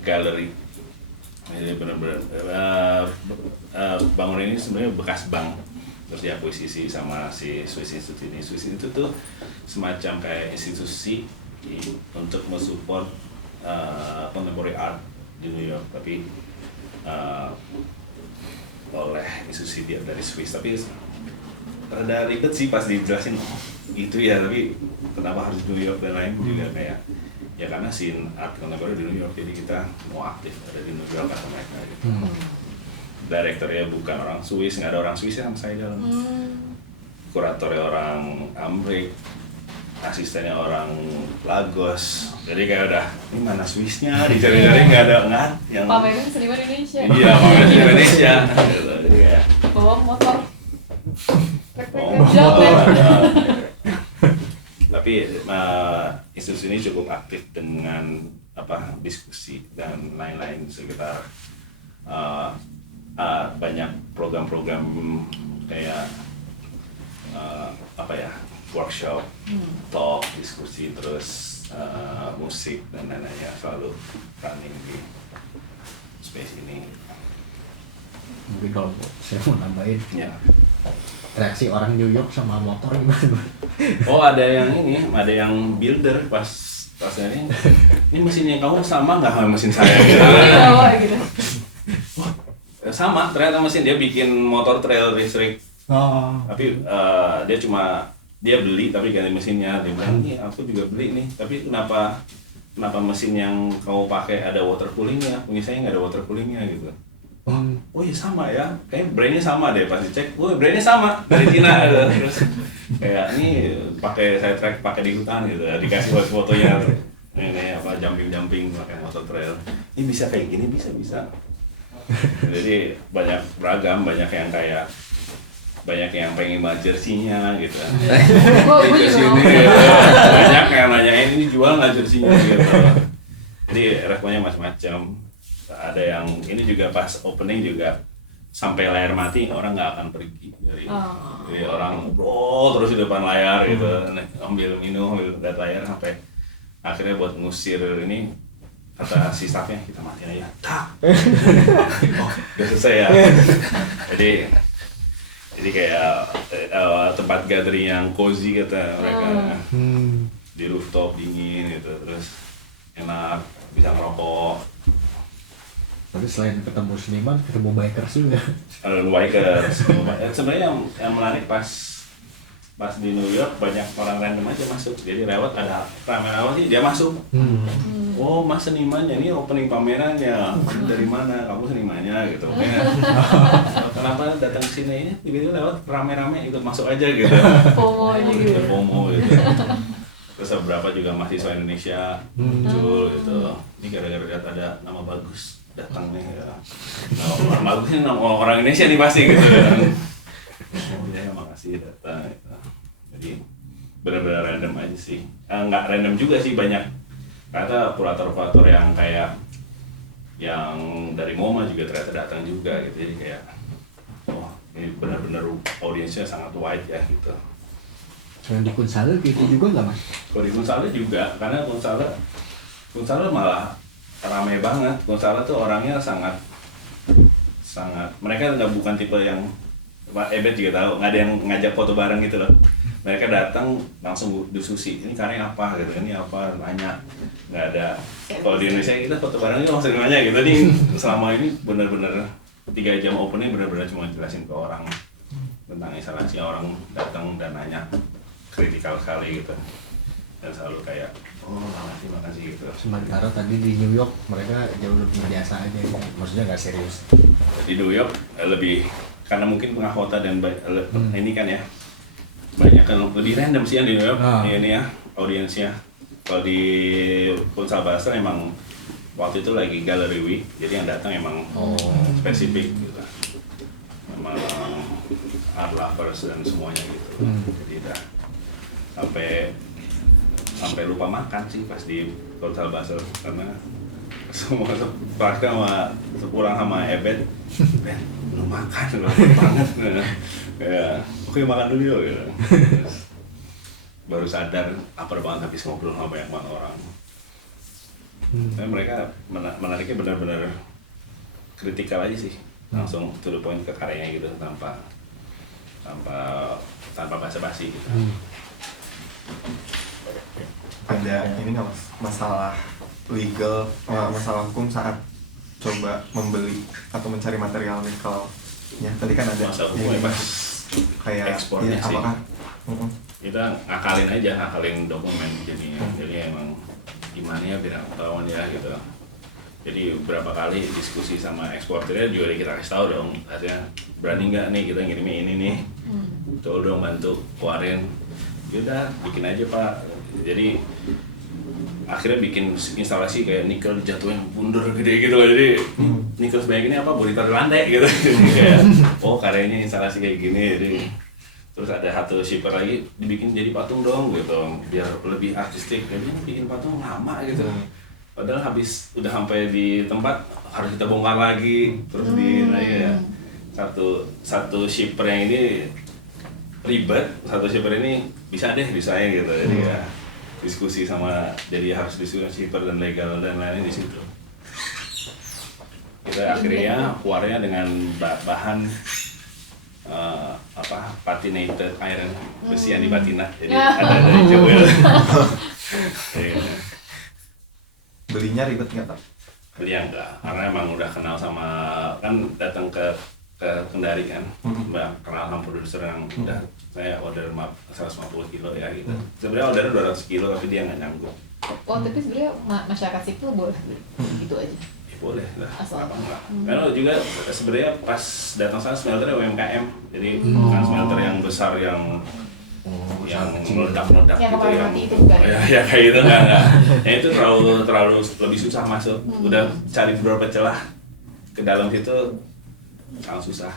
galeri. Jadi benar-benar bangunan ini sebenarnya bekas bank, terus diakuisisi sama si Swiss Institute ini. Swiss Institute tuh semacam kayak institusi untuk mensupport contemporary art di New York, tapi oleh institusi dia dari Swiss. Tapi rada ribet sih pas dijelasin gitu ya, tapi kenapa harus New York dan lain juga kayak ya karena scene art contemporary di New York, jadi kita mau aktif ada di New York atau mereka gitu. Direkturnya bukan orang Swiss, nggak ada orang Swiss yang saya dalam. Kuratornya orang Amrik, asistennya orang Lagos, jadi kayak udah ini mana Swissnya dicari-cari nggak ada yang Pameran seniman Indonesia. iya pameran di Indonesia gitu. Jadi kayak Bawa motor. tapi institusi ini cukup aktif dengan diskusi dan lain-lain sekitar banyak program-program kayak workshop, talk, diskusi, terus musik dan lain-lainnya selalu running di space ini. Mungkin kalau saya mau nambahin Ya. reaksi orang New York sama motor gimana? Oh ada yang builder pas ini mesin yang kamu sama nggak sama mesin saya gitu. Sama, ternyata mesin dia bikin motor trail listrik. Tapi dia beli tapi ganti mesinnya. Dia bilang ini aku juga beli nih, tapi kenapa mesin yang kamu pakai ada water coolingnya, punya saya nggak ada water coolingnya gitu. Oh iya sama ya, kayaknya brandnya sama deh, pas dicek, brandnya sama dari Cina gitu. Terus kayak ini saya track pakai di hutan gitu, dikasih fotonya ini jumping pakai motor trail. Ini bisa kayak gini, bisa. Jadi banyak beragam, banyak yang pengen banget jersey-nya gitu. Banyak yang nanyain ini jual nggak jersey-nya gitu. Jadi responnya macam-macam. Ada yang ini juga pas opening juga sampai layar mati orang nggak akan pergi dari orang ngobrol terus di depan layar gitu, ambil minum, ambil lihat layar sampai akhirnya buat ngusir ini kata si staffnya kita matiin aja, udah selesai ya. Jadi kayak tempat gathering yang cozy kata mereka, di rooftop dingin gitu, terus enak bisa ngerokok. Tapi selain ketemu seniman, ketemu bikers juga. Bikers. Sebenarnya yang menarik pas di New York banyak orang random aja masuk. Jadi lewat ada ramai awal sih dia masuk. Oh mas senimannya ini opening pamerannya dari mana? Kamu senimannya gitu. Kenapa datang ke sini ini? Tiba-tiba lewat rame-rame ikut masuk aja gitu. FOMO gitu. FOMO gitu. Terus beberapa juga mahasiswa Indonesia muncul gitu. Ini gara-gara lihat ada nama bagus datang nih ya. Orang bagus ini nama orang Indonesia nih pasti gitu kan. Ya makasih datang gitu. Jadi benar-benar random aja sih. Nggak random juga sih, banyak kata kurator-kurator yang kayak yang dari MoMA juga ternyata datang juga gitu. Jadi kayak ini benar-benar audiensnya sangat wide ya gitu. Selain di Kunsale gitu juga nggak mas? Kalau di Kunsale juga, karena Kunsale malah ramai banget. Kunsale tuh orangnya sangat mereka bukan tipe yang Pak Ebet juga tahu, nggak ada yang ngajak foto bareng gitu loh. Mereka datang langsung diskusi, ini karya apa gitu, ini apa, nanya. Nggak ada, kalau di Indonesia kita foto bareng itu langsung nanya gitu. Nih selama ini bener-bener 3 jam opening bener-bener cuma jelasin ke orang tentang instalasi, orang datang dan nanya kritikal sekali gitu. Dan selalu kayak, makasih gitu. Sementara tadi di New York mereka jauh lebih biasa aja, maksudnya nggak serius. Di New York lebih, karena mungkin tengah kota dan ini kan ya, banyak kan lebih random sih yang di New York. Ini ya audiensnya. Kalau di Kunsal Basel emang waktu itu lagi Gallery Week, jadi yang datang emang spesifik gitu. Memang art lovers dan semuanya gitu. Jadi udah sampai lupa makan sih pas di Kunsal Basel, karena semua tuh Praska pulang sama Ebet, belum makan, lapar banget. Ya, oke makan dulu yuk gitu. Baru sadar lapar banget habis ngobrol sama banyak orang. Tapi mereka menariknya benar-benar kritikal aja sih, langsung to the point ke karyanya gitu, tanpa basa-basi gitu. Ada ini nggak mas, masalah legal, masalah hukum saat coba membeli atau mencari material nikelnya? Tadi kan ada masalah hukum mas kayak ekspornya sih. apakah Kita ngakalin dokumen jadi emang gimana ya biar ketahuan ya gitu. Jadi beberapa kali diskusi sama eksportirnya juga kita kasih tahu dong, artinya berani nggak nih kita ngirimin ini nih, tolong dong bantu keluarin. Yaudah bikin aja Pak. Jadi akhirnya bikin instalasi kayak nikel jatuhin bundar gede gitu loh. Jadi nikel sebanyak ini apa boleh taruh di lantai gitu. Jadi kayak karyanya instalasi kayak gini. Jadi terus ada satu shipper lagi dibikin jadi patung dong gitu biar lebih artistik. Jadi bikin patung lama gitu. Padahal udah sampai di tempat harus kita bongkar lagi terus ya. Satu shipper yang ini ribet, satu shipper ini bisa ya gitu. Jadi ya diskusi jadi harus diskusi shipper dan legal dan lain-lain di situ. Kita akhirnya keluarnya dengan bahan patinated iron, besi yang dipatina. Jadi ada dari Jewel. belinya ribet nggak Pak? Beli enggak, karena emang udah kenal sama, kan datang ke Kendari kan, udah kenal sama produser yang udah saya order 150 kilo ya gitu. Sebenarnya ordernya 200 kilo tapi dia nggak nyanggup. Oh tapi sebenarnya masyarakat sipil boleh gitu aja. Ya, boleh lah. Asal apa enggak. Karena juga sebenarnya pas datang sana smelternya UMKM, jadi bukan smelter yang besar yang meledak-meledak yang gitu mati itu bukan ya kayak gitu enggak. Ya itu terlalu lebih susah masuk. Udah cari beberapa celah ke dalam situ sangat susah.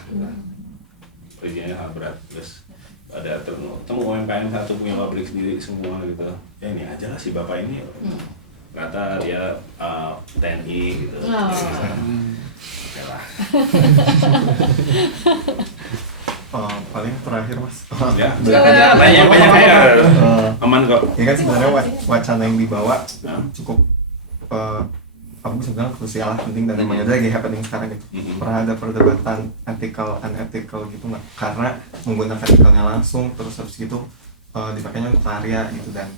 Perizinannya sangat berat. Terus ada temu UMKM satu punya pabrik sendiri semua gitu. Ya ini aja lah si bapak ini. Ternyata dia TNI gitu. Oke lah. Paling terakhir Mas. Ya, banyak. Aman kok. Ini kan sebenarnya wacana yang dibawa cukup aku bisa bilang krusial, penting dan emang ada lagi happening sekarang gitu. Pernah ada perdebatan ethical unethical gitu nggak? Karena menggunakan nikelnya langsung terus habis gitu dipakainya untuk karya gitu, dan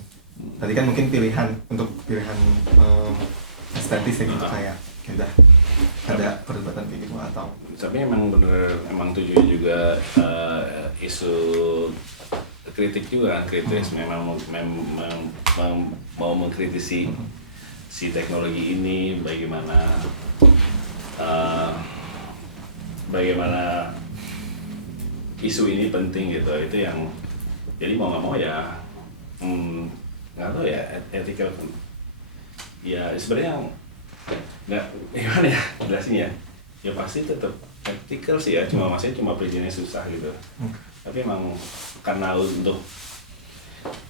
tadi kan mungkin pilihan estetis ya gitu, kayak udah ada perdebatan kayak gitu atau? Tapi emang tujuannya juga isu kritik juga kan, kritis memang mau mengkritisi si teknologi ini, bagaimana isu ini penting gitu. Itu yang jadi mau nggak mau ya nggak tahu ya ethical ya sebenarnya nggak gimana ya jelasin ya pasti tetap ethical sih ya, maksudnya perizinannya susah gitu. Tapi emang karena untuk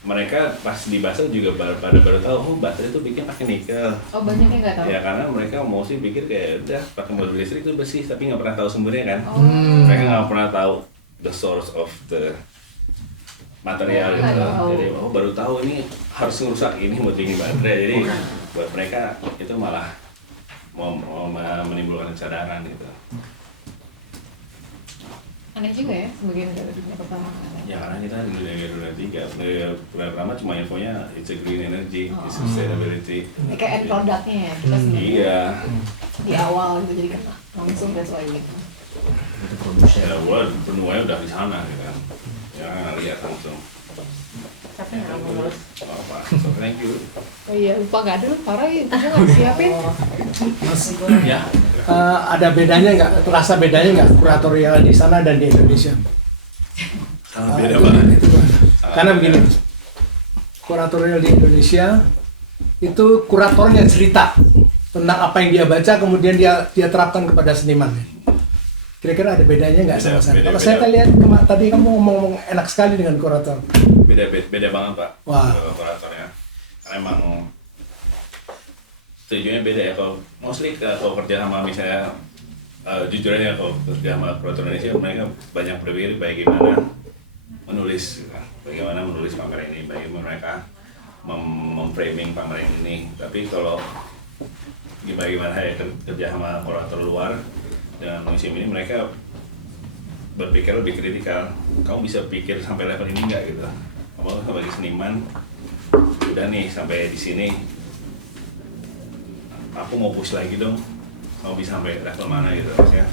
mereka pas dibahas juga baru tahu baterai itu bikin pakai nikel. Oh banyak yang nggak tahu. Ya karena mereka mau sih pikir kayak udah pakai mobil listrik itu bersih, tapi nggak pernah tahu sumbernya kan. Mereka nggak pernah tahu the source of the material gitu. Jadi baru tahu ini harus ngerusak ini buat bikin baterai. Jadi buat mereka itu malah mau menimbulkan kesadaran gitu. Aneh juga ya sebagai negara dunia pertama. Ya karena kita di dunia tiga, pertama cuma infonya it's a green energy, it's sustainability. Kayak end produknya ya kita sebenarnya. Iya. Di awal gitu jadi kena langsung that's why gitu. Itu produser. Ya gua penuhnya udah di sana gitu kan. Ya nggak lihat langsung. Tapi nggak ngurus. Apa? So thank you. Oh iya lupa nggak ada parah ya kita nggak siapin. Mas, Ya. ada bedanya nggak? Terasa bedanya nggak kuratorial di sana dan di Indonesia? Beda banget. Karena begini, kuratorial di Indonesia itu kuratornya cerita tentang apa yang dia baca, kemudian dia terapkan kepada seniman. Kira-kira ada bedanya nggak sama saya? Kalau saya lihat tadi kamu ngomong enak sekali dengan kurator. Beda banget Pak. Wah. Kuratornya. Karena emang tujuannya beda ya. Kalau mostly kalau kerja sama misalnya jujur aja kalau kerja sama kurator Indonesia, mereka banyak berpikir bagaimana menulis, bagaimana menulis pameran ini, bagaimana mereka memframing pameran ini. Tapi kalau bagaimana ya kerja sama kurator luar dengan museum ini, mereka berpikir lebih kritikal. Kamu bisa pikir sampai level ini nggak gitu? Kamu sebagai seniman udah nih sampai di sini, aku mau push lagi dong. Kamu bisa sampai level mana gitu? Maksudnya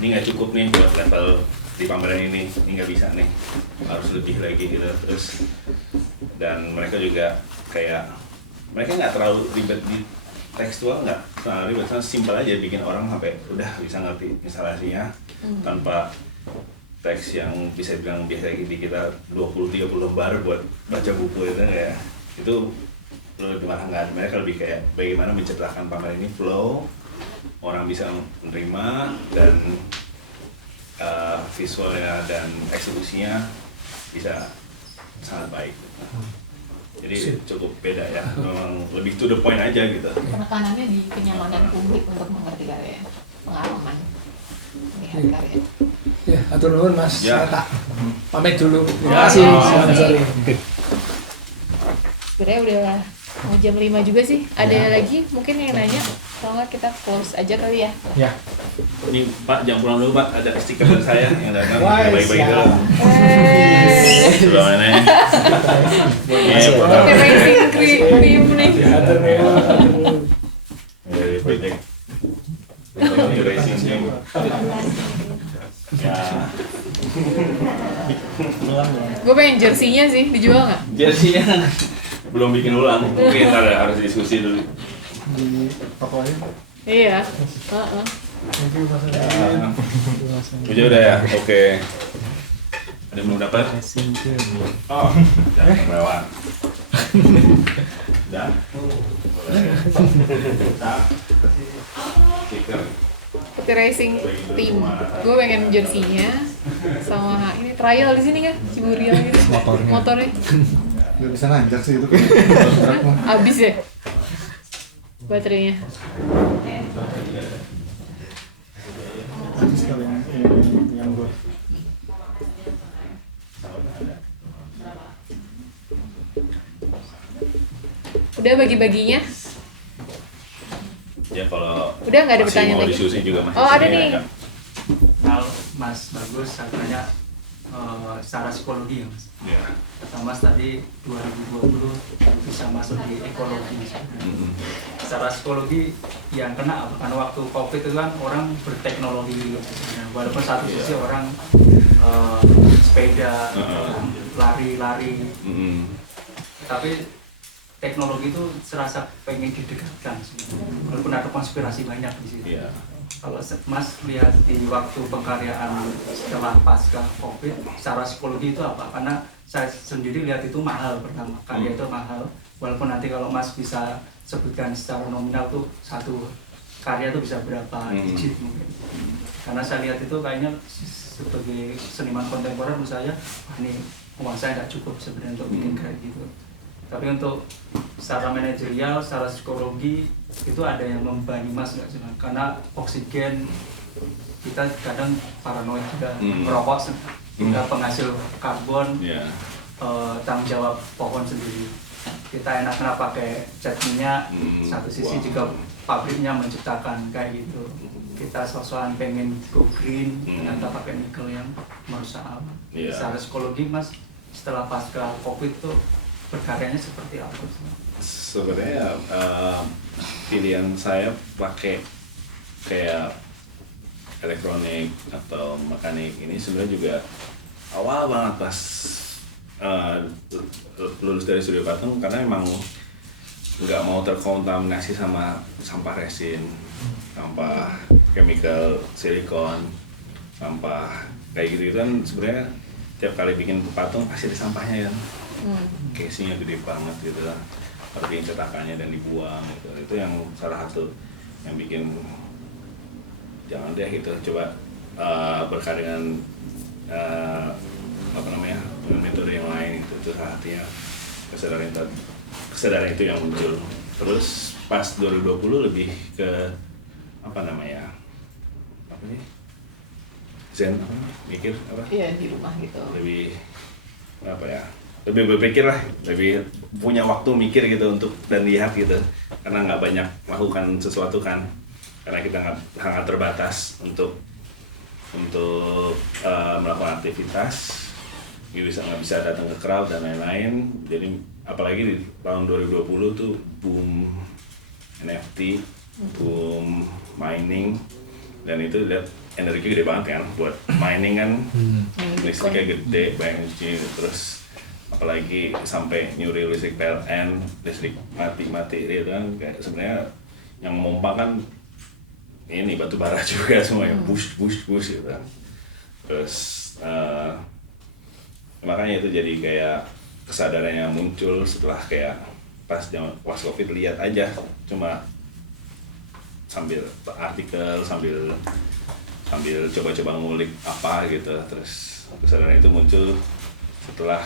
ini nggak cukup nih buat level 5 di pameran ini nggak bisa nih, harus lebih lagi gitu. Terus dan mereka juga kayak mereka nggak terlalu ribet di tekstual, nggak terlalu ribet, simpel aja bikin orang sampai udah bisa ngerti instalasinya tanpa teks yang bisa bilang biasa kita 20-30 lembar buat baca buku itu kayak itu lebih malah nggak, mereka lebih kayak bagaimana menciptakan pameran ini flow, orang bisa menerima dan visualnya dan eksekusinya bisa sangat baik. Jadi cukup beda ya, memang lebih to the point aja gitu. Penekanannya di kenyamanan publik untuk mengerti karya, pengalaman melihat karya. Ya, atur nuhun Mas. Ya. Saya tak pamit dulu. Ya. Terima kasih. Selamat sore. Sebenarnya udah mau jam 5 juga sih. Ada lagi mungkin yang nanya? Kalau nggak kita close aja kali ya. Ya. Ini Pak, jangan pulang dulu Pak, ada stiker dari saya yang datang, Wah, baik-baik dulu. Sudah mana ya? Oke, racing cream nih. Atur nuhun. Dari project racing game. Ya, Gue pengen jersey-nya sih, dijual nggak? jersey-nya belum bikin ulang, mungkin harus diskusi dulu. Di toko ini. Iya. Thank you Mas. Udah ya, oke. Ada yang belum dapat? Oh, jangan lewat. Udah. Stiker. Putih Racing Team. Gue pengen jersey-nya sama ini trial di sini kan, Ciburial gitu. Motornya. Nggak bisa nanjak sih itu. Abis ya baterainya. Yang gue. Udah bagi-baginya? Ya kalau Udah nggak ada masih pertanyaan mau lagi? diskusi juga masih. Oh, ada sini nih. aja. Kalau Mas Bagus, saya tanya secara psikologi ya Mas. Ya. Kata Mas tadi 2020 bisa masuk di ekologi. Secara psikologi yang kena apa? Karena waktu COVID itu kan orang berteknologi gitu. Walaupun satu sisi orang sepeda, lari-lari, tapi teknologi itu serasa pengen didekatkan sebenarnya. Walaupun ada konspirasi banyak di situ. Iya. Kalau Mas lihat di waktu pengkaryaan setelah pasca COVID, secara psikologi itu apa? Karena saya sendiri lihat itu mahal pertama, karya itu mahal. Walaupun nanti kalau Mas bisa sebutkan secara nominal tuh satu karya itu bisa berapa digit mungkin. Karena saya lihat itu kayaknya sebagai seniman kontemporer menurut saya, wah ini uang saya tidak cukup sebenarnya untuk bikin kayak gitu. Tapi untuk secara manajerial, secara psikologi itu ada yang membebani Mas nggak sih? Karena oksigen kita kadang paranoid juga, merokok hingga penghasil karbon, tanggung jawab pohon sendiri. Kita enak-enak pakai cat minyak, satu sisi juga pabriknya menciptakan kayak gitu. Kita sosokan pengen go green, ternyata pakai nikel yang merusak alam. Secara psikologi Mas, setelah pasca COVID tuh berkaryanya seperti apa? Sebenarnya pilihan saya pakai kayak elektronik atau mekanik ini sebenarnya juga awal banget pas lulus dari Studio Patung, karena emang nggak mau terkontaminasi sama sampah resin, sampah chemical silikon, sampah kayak gitu kan. Sebenarnya tiap kali bikin patung pasti ada sampahnya kan. Casingnya gede banget gitu lah, artinya cetakannya dan dibuang gitu. Itu yang salah satu yang bikin jangan deh gitu, coba berkarya dengan apa namanya, dengan metode yang lain gitu. Itu salah satunya kesadaran itu yang muncul. Terus pas 2020 lebih ke apa namanya, apa nih, zen, apa, mikir apa? Iya, di rumah gitu. Lebih apa ya, lebih berpikir lah, lebih punya waktu mikir gitu untuk dan lihat gitu, karena nggak banyak melakukan sesuatu kan, karena kita sangat terbatas untuk melakukan aktivitas, nggak bisa datang ke crowd dan lain-lain. Jadi apalagi di tahun 2020 tuh boom NFT, boom mining, dan itu lihat energi gede banget kan buat mining kan, listriknya gede, banyak energi, terus apalagi sampai nyuri listrik PLN, listrik mati itu kan kayak sebenarnya yang memompa kan ini batu bara juga semuanya push gitu kan. Terus makanya itu jadi kayak kesadarannya muncul setelah kayak pas COVID lihat aja cuma sambil artikel sambil coba-coba ngulik apa gitu, terus kesadaran itu muncul setelah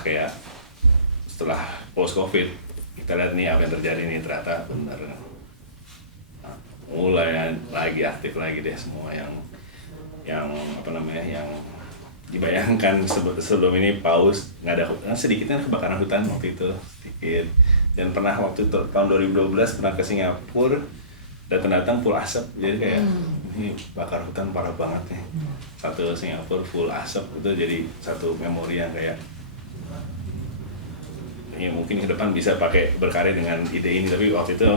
post COVID kita lihat nih apa yang terjadi nih, ternyata benar mulai lagi aktif lagi deh semua yang apa namanya yang dibayangkan sebelum ini paus nggak ada sedikit kan kebakaran hutan waktu itu sedikit, dan pernah waktu itu tahun 2012 pernah ke Singapura datang full asap, jadi kayak ini bakar hutan parah banget nih, satu Singapura full asap itu jadi satu memori yang kayak ya mungkin ke depan bisa pakai berkarya dengan ide ini, tapi waktu itu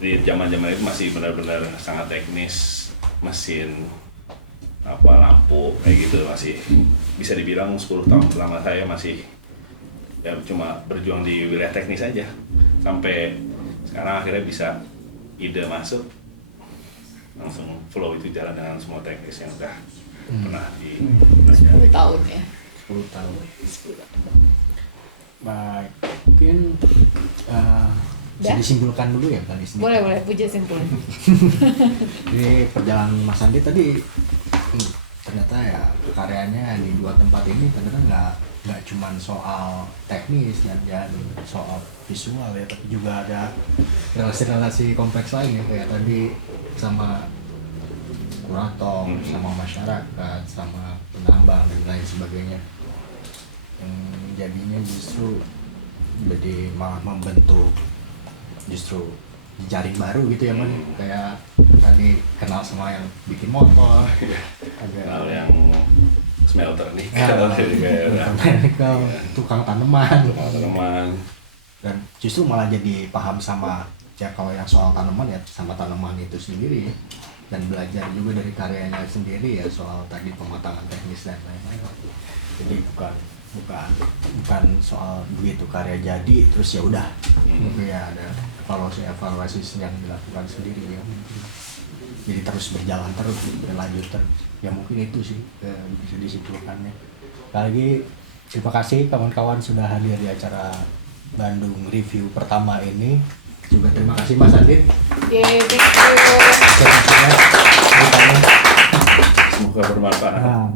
di zaman itu masih benar-benar sangat teknis, mesin apa lampu kayak gitu, masih bisa dibilang 10 tahun pertama saya masih ya cuma berjuang di wilayah teknis aja, sampai sekarang akhirnya bisa ide masuk langsung flow itu jalan dengan semua teknis yang udah pernah di 10 tahun ya. 10 tahun. Baik, mungkin bisa disimpulkan dulu ya kali ini. Boleh Puja simpulin. Jadi perjalanan Mas Andi tadi ternyata ya karyanya di 2 tempat ini ternyata nggak cuman soal teknis dan soal visual ya, tapi juga ada relasi-relasi kompleks lain ya, kayak tadi sama kurator, sama masyarakat, sama penambang dan lain sebagainya, yang jadinya justru jadi malah membentuk justru jaring baru gitu ya Man, kayak tadi kenal sama yang bikin motor, kenal yang smelter nih, tukang tanaman, dan justru malah jadi paham sama ya kalau yang soal tanaman ya sama tanaman itu sendiri, dan belajar juga dari karyanya sendiri ya soal tadi pematangan teknis dan lain-lain. Jadi bukan soal begitu karya jadi terus ya udah, tapi ya ada evaluasi yang dilakukan sendiri ya, jadi terus berjalan terus berlanjut terus ya, mungkin itu sih bisa disimpulkannya. Sekali lagi terima kasih kawan-kawan sudah hadir di acara Bandung Review pertama ini, juga terima kasih Mas Adit. Thank you. Semoga bermanfaat.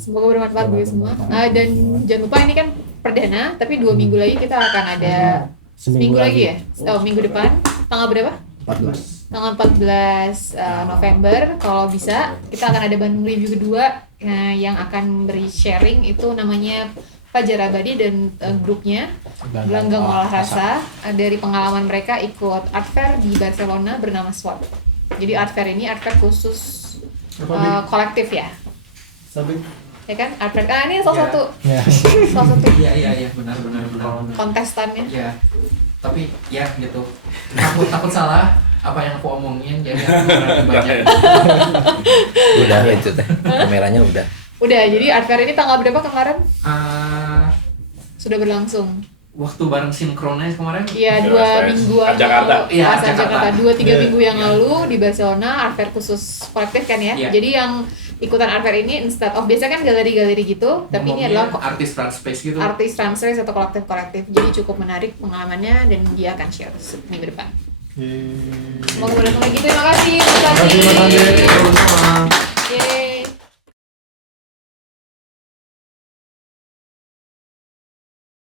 Semoga bermanfaat bagi semua. Dan jangan lupa ini kan perdana, tapi 2 minggu lagi kita akan ada seminggu lagi ya. Minggu depan tanggal berapa? 14. Tanggal 14 November kalau bisa kita akan ada Bandung Review kedua yang akan beri sharing, itu namanya Fajar Abadi dan grupnya Gelanggang Olah Rasa. Dari pengalaman mereka ikut art fair di Barcelona bernama SWAT. Jadi art fair ini art fair khusus kolektif ya. Ya kan? Art fair ini salah satu. Salah satu. Iya benar. Kontestannya. Iya. Tapi ya gitu. Takut salah apa yang aku omongin, jadi aku banyak. Udah itu teh. Kameranya udah. Udah, jadi art fair ini tanggal berapa kemarin? Sudah berlangsung. Waktu bareng sinkronnya kemarin? Iya, 2 mingguan Jakarta. Iya, Jakarta. 2-3 minggu yang lalu di Barcelona, art fair khusus kolektif kan ya. Yeah. Jadi yang ikutan art fair ini instead of biasa kan galeri-galeri gitu, tapi ini adalah artis transspace gitu. Artis transspace atau kolektif. Jadi cukup menarik pengalamannya dan dia akan share minggu depan. Semoga berhasil lagi. Terima kasih. Terima kasih Mas Andi. Yeay.